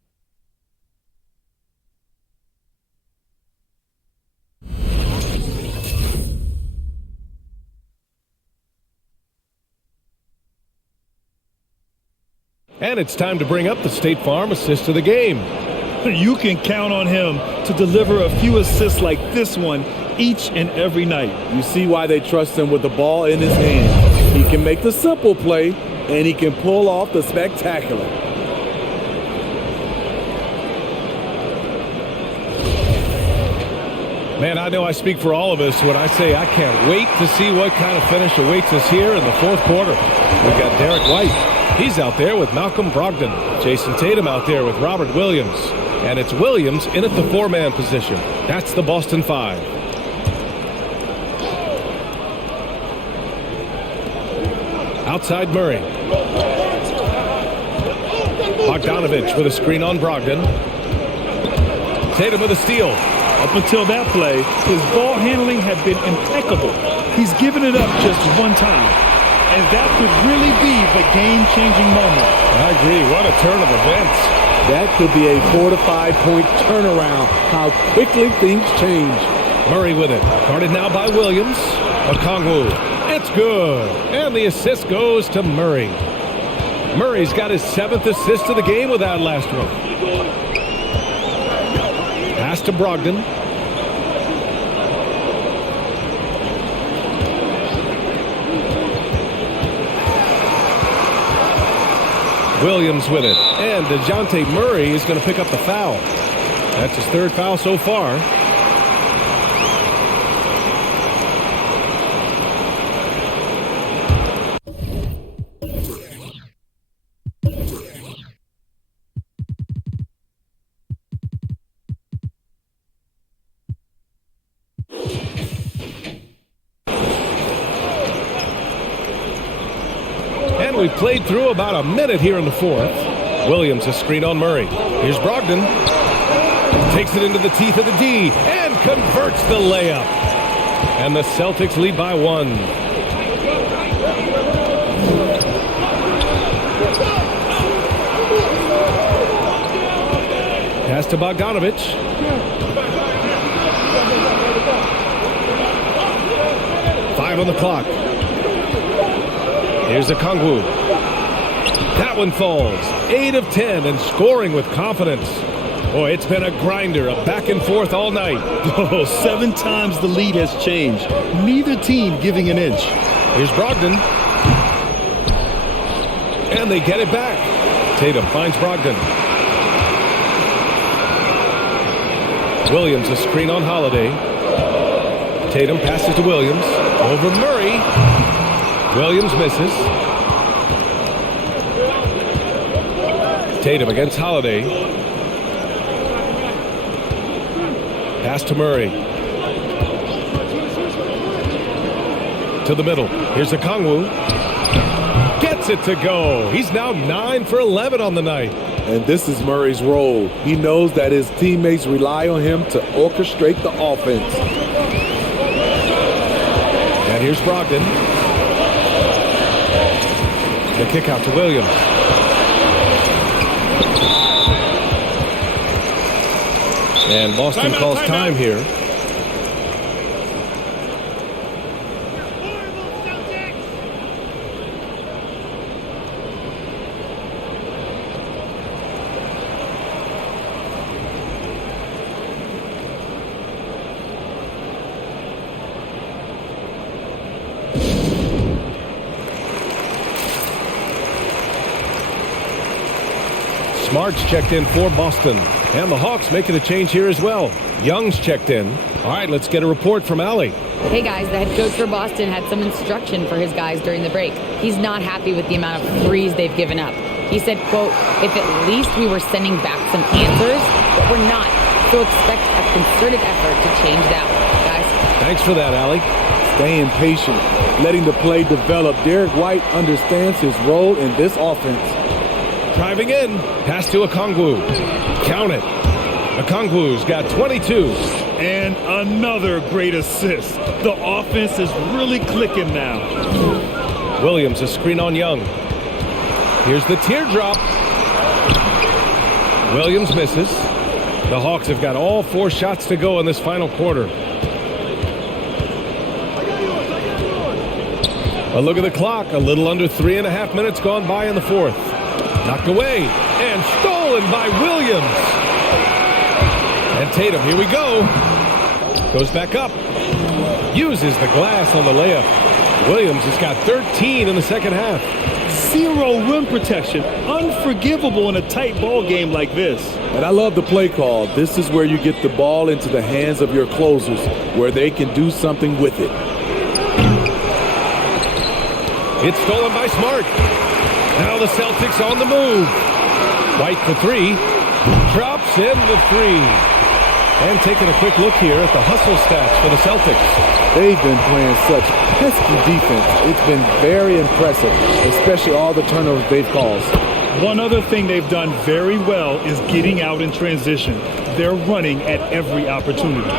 And it's time to bring up the State Farm assist of the game. You can count on him to deliver a few assists like this one each and every night. You see why they trust him with the ball in his hand. He can make the simple play, and he can pull off the spectacular. Man, I know I speak for all of us when I say I can't wait to see what kind of finish awaits us here in the fourth quarter. We've got Derek White. He's out there with Malcolm Brogdon. Jason Tatum out there with Robert Williams. And it's Williams in at the four-man position. That's the Boston Five. Outside Murray. Bogdanovich with a screen on Brogdon. Tatum with a steal. Up until that play, his ball handling had been impeccable. He's given it up just one time. And that could really be the game-changing moment. I agree. What a turn of events. That could be a 4 to 5 point turnaround. How quickly things change. Murray with it. Guarded now by Williams. Okongwu. It's good. And the assist goes to Murray. Murray's got his 7th assist of the game with that last one. Pass to Brogdon. Williams with it. And DeJounte Murray is going to pick up the foul. That's his 3rd foul so far. And we played through about a minute here in the fourth. Williams a screen on Murray. Here's Brogdon. Takes it into the teeth of the D and converts the layup. And the Celtics lead by 1. Pass to Bogdanovich. Five on the clock. Here's Okongwu. That one falls. 8 of 10 and scoring with confidence. Boy, it's been a grinder, a back and forth all night. Oh, 7 times the lead has changed. Neither team giving an inch. Here's Brogdon. And they get it back. Tatum finds Brogdon. Williams a screen on Holiday. Tatum passes to Williams. Over Murray. Williams misses. Tatum against Holiday. Pass to Murray. To the middle. Here's Okongwu. Gets it to go. He's now 9 for 11 on the night. And this is Murray's role. He knows that his teammates rely on him to orchestrate the offense. And here's Brogdon. The kick out to Williams. And Boston calls time here. Smart's checked in for Boston. And the Hawks making a change here as well. Young's checked in. All right, let's get a report from Allie. Hey guys, the head coach for Boston had some instruction for his guys during the break. He's not happy with the amount of threes they've given up. He said, quote, if at least we were sending back some answers, but we're not. So expect a concerted effort to change that, guys. Thanks for that, Allie. Staying patient, letting the play develop. Derek White understands his role in this offense. Driving in. Pass to Okongwu. Count it. Okongwu's got 22. And another great assist. The offense is really clicking now. Williams a screen on Young. Here's the teardrop. Williams misses. The Hawks have got all 4 shots to go in this final quarter. A look at the clock. A little under 3.5 minutes gone by in the fourth. Knocked away and stolen by Williams. And Tatum, here we go. Goes back up. Uses the glass on the layup. Williams has got 13 in the second half. Zero rim protection. Unforgivable in a tight ball game like this. And I love the play call. This is where you get the ball into the hands of your closers, where they can do something with it. It's stolen by Smart. Now the Celtics on the move. White for three. Drops in the three. And taking a quick look here at the hustle stats for the Celtics. They've been playing such pesky defense. It's been very impressive, especially all the turnovers they've caused. One other thing they've done very well is getting out in transition. They're running at every opportunity.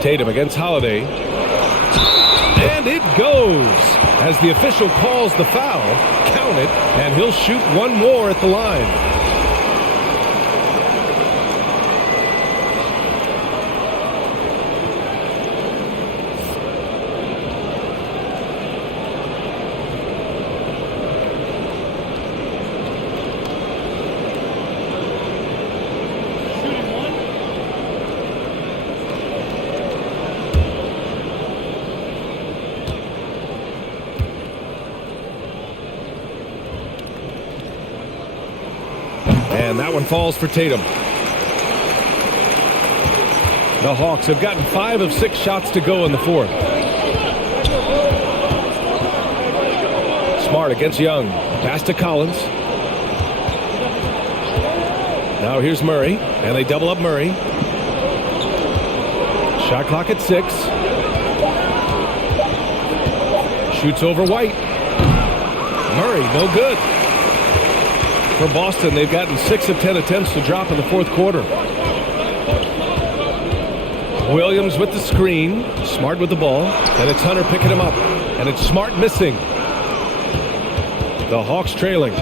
Tatum against Holiday. And it goes. As the official calls the foul, count it, and he'll shoot one more at the line. And that one falls for Tatum. The Hawks have gotten 5 of 6 shots to go in the fourth. Smart against Young. Pass to Collins. Now here's Murray. And they double up Murray. Shot clock at 6. Shoots over White. Murray, no good. For Boston, they've gotten 6 of 10 attempts to drop in the fourth quarter. Williams with the screen. Smart with the ball. And it's Hunter picking him up. And it's Smart missing. The Hawks trailing.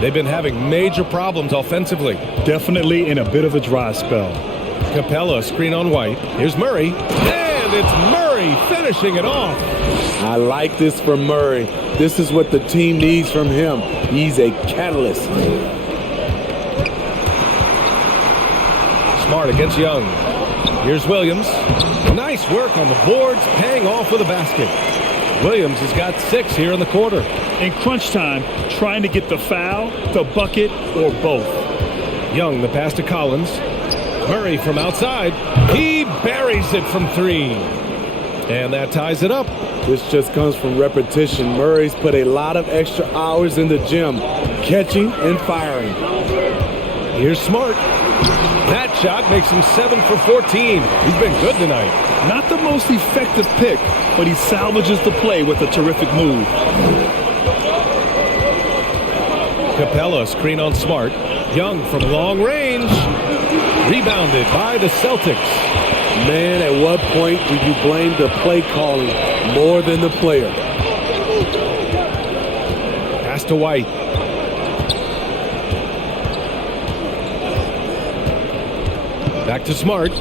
They've been having major problems offensively. Definitely in a bit of a dry spell. Capella, screen on White. Here's Murray. And it's Murray finishing it off. I like this from Murray. This is what the team needs from him. He's a catalyst. Smart against Young. Here's Williams. Nice work on the boards, paying off with a basket. Williams has got 6 here in the quarter. In crunch time, trying to get the foul, the bucket, or both. Young, the pass to Collins. Murray from outside. He buries it from 3. And that ties it up. This just comes from repetition. Murray's put a lot of extra hours in the gym, catching and firing. Here's Smart. That shot makes him 7 for 14. He's been good tonight. Not the most effective pick, but he salvages the play with a terrific move. Capella, screen on Smart. Young from long range. Rebounded by the Celtics. Man, at what point do you blame the play calling more than the player? Pass to White. Back to Smart.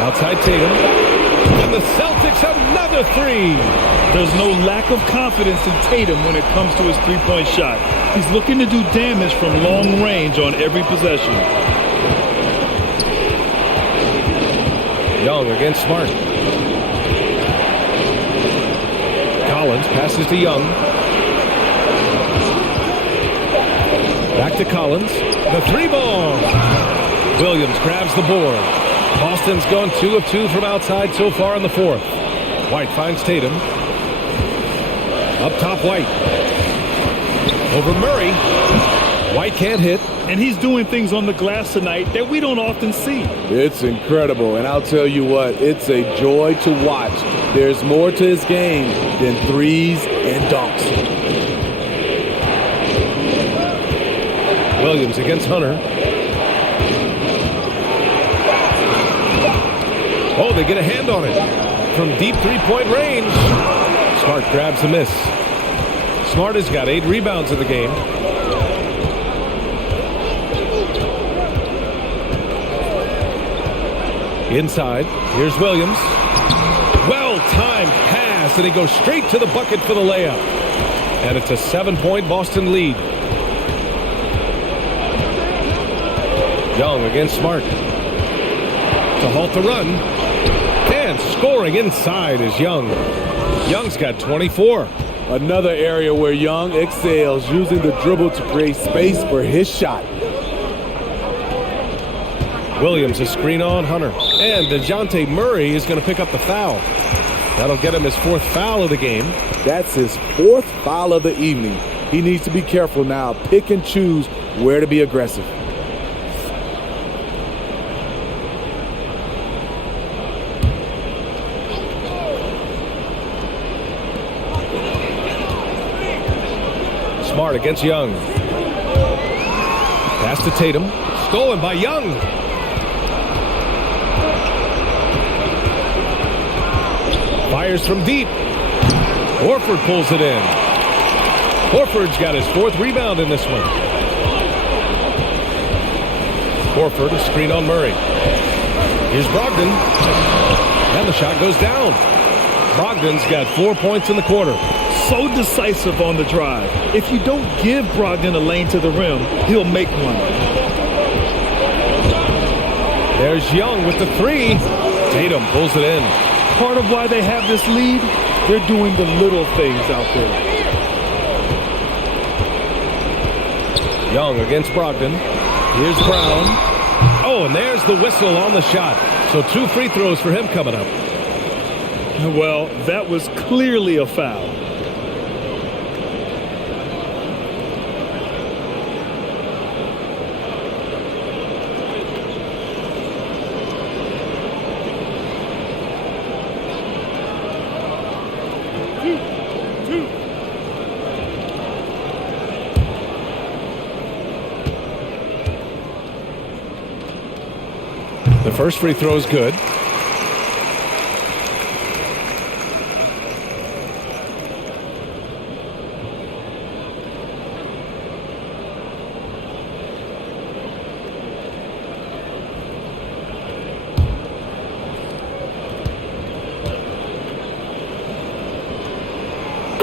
Outside Tatum. And the Celtics another 3. There's no lack of confidence in Tatum when it comes to his three-point shot. He's looking to do damage from long range on every possession. Young against Smart. Collins passes to Young. Back to Collins. The 3-ball. Williams grabs the board. Boston's gone 2 of 2 from outside so far in the fourth. White finds Tatum. Up top, White. Over Murray. White can't hit. And he's doing things on the glass tonight that we don't often see. It's incredible, and I'll tell you what, it's a joy to watch. There's more to his game than threes and dunks. Williams against Hunter. Oh, they get a hand on it. From deep three-point range. Smart grabs the miss. Smart has got 8 rebounds in the game. Inside, here's Williams. Well-timed pass, and he goes straight to the bucket for the layup. And it's a 7-point Boston lead. Young against Smart. To halt the run. And And scoring inside is Young. Young's got 24. Another area where Young excels, using the dribble to create space for his shot. Williams a screen on Hunter. And DeJounte Murray is going to pick up the foul. That'll get him his 4th foul of the game. That's his 4th foul of the evening. He needs to be careful now. Pick and choose where to be aggressive. Smart against Young. Pass to Tatum. Stolen by Young. Fires from deep. Horford pulls it in. Horford's got his 4th rebound in this one. Horford, a screen on Murray. Here's Brogdon. And the shot goes down. Brogdon's got 4 points in the quarter. So decisive on the drive. If you don't give Brogdon a lane to the rim, he'll make one. There's Young with the 3. Tatum pulls it in. Part of why they have this lead, they're doing the little things out there. Young against Brogdon. Here's Brown. Oh, and there's the whistle on the shot. So 2 free throws for him coming up. Well, that was clearly a foul. The first free throw is good.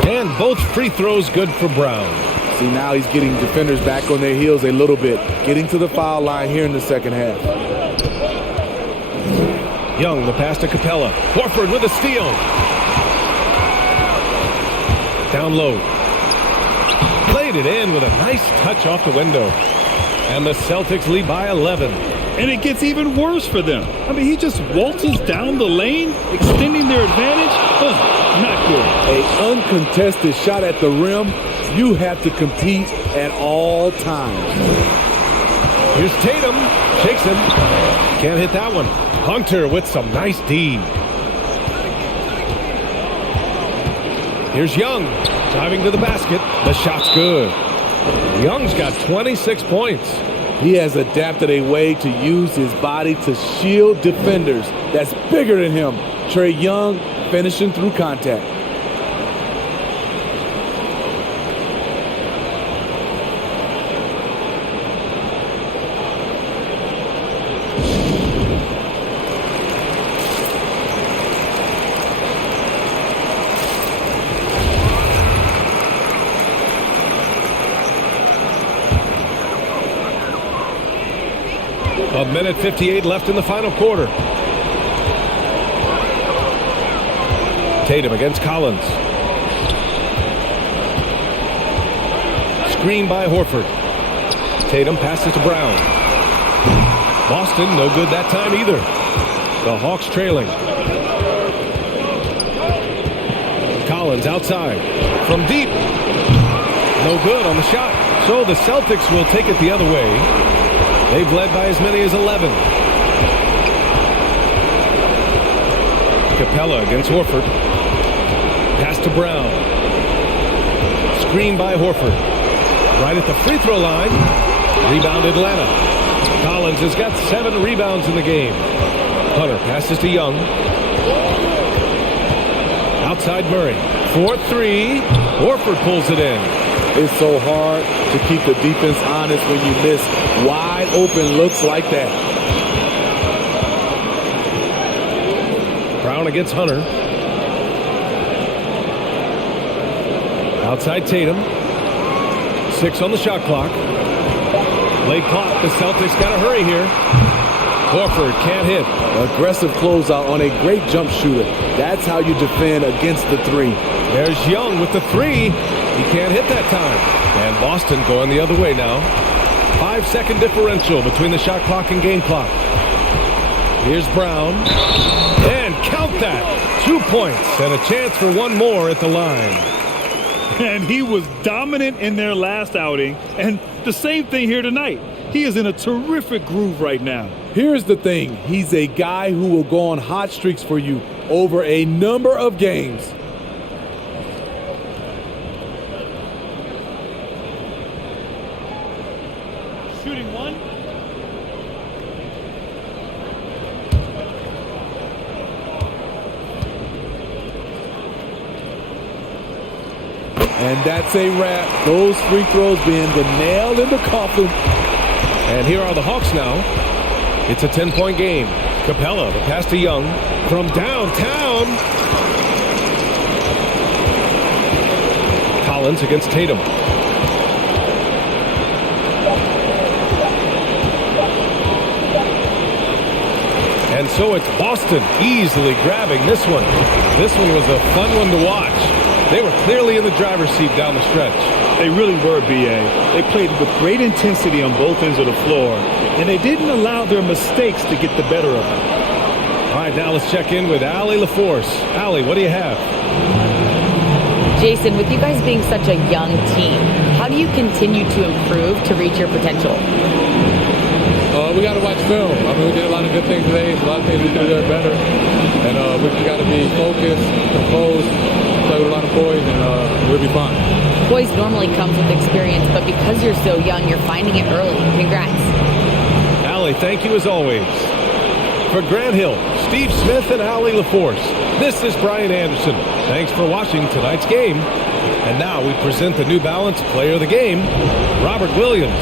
And both free throws good for Brown. See, now he's getting defenders back on their heels a little bit, getting to the foul line here in the second half. Young, the pass to Capella. Horford with a steal. Down low. Played it in with a nice touch off the window. And the Celtics lead by 11. And it gets even worse for them. I mean, he just waltzes down the lane, extending their advantage. Not good. An uncontested shot at the rim. You have to compete at all times. Here's Tatum. Shakes him. Can't hit that one. Hunter with some nice D. Here's Young. Driving to the basket. The shot's good. Young's got 26 points. He has adapted a way to use his body to shield defenders that's bigger than him. Trae Young finishing through contact. A minute 58 left in the final quarter. Tatum against Collins. Screen by Horford. Tatum passes to Brown. Boston, no good that time either. The Hawks trailing. Collins outside. From deep. No good on the shot. So the Celtics will take it the other way. They've led by as many as 11. Capella against Horford. Pass to Brown. Screen by Horford. Right at the free throw line. Rebound Atlanta. Collins has got 7 rebounds in the game. Hunter passes to Young. Outside Murray. 4-3. Horford pulls it in. It's so hard to keep the defense honest when you miss wide open looks like that. Brown against Hunter. Outside Tatum. 6 on the shot clock. Late clock. The Celtics got to hurry here. Horford can't hit. Aggressive closeout on a great jump shooter. That's how you defend against the three. There's Young with the three. He can't hit that time. And Boston going the other way now. 5-second differential between the shot clock and game clock. Here's Brown. And count that. 2 points and a chance for one more at the line. And he was dominant in their last outing. And the same thing here tonight. He is in a terrific groove right now. Here's the thing. He's a guy who will go on hot streaks for you over a number of games. Shooting one. And that's a wrap. Those free throws being the nail in the coffin. And here are the Hawks now. It's a 10-point game. Capella, the pass to Young from downtown. Collins against Tatum. And so it's Boston easily grabbing this one. This one was a fun one to watch. They were clearly in the driver's seat down the stretch. They really were, B.A. They played with great intensity on both ends of the floor, and they didn't allow their mistakes to get the better of them. All right, now let's check in with Allie LaForce. Allie, what do you have? Jason, with you guys being such a young team, how do you continue to improve to reach your potential? We got to watch film. I mean, we did a lot of good things today. A lot of things we could have done better. And we got to be focused, composed, play with a lot of poise, and we'll be fine. Poise normally comes with experience, but because you're so young, you're finding it early. Congrats. Allie, thank you as always. For Grant Hill, Steve Smith, and Allie LaForce, this is Brian Anderson. Thanks for watching tonight's game. And now we present the New Balance Player of the Game, Robert Williams.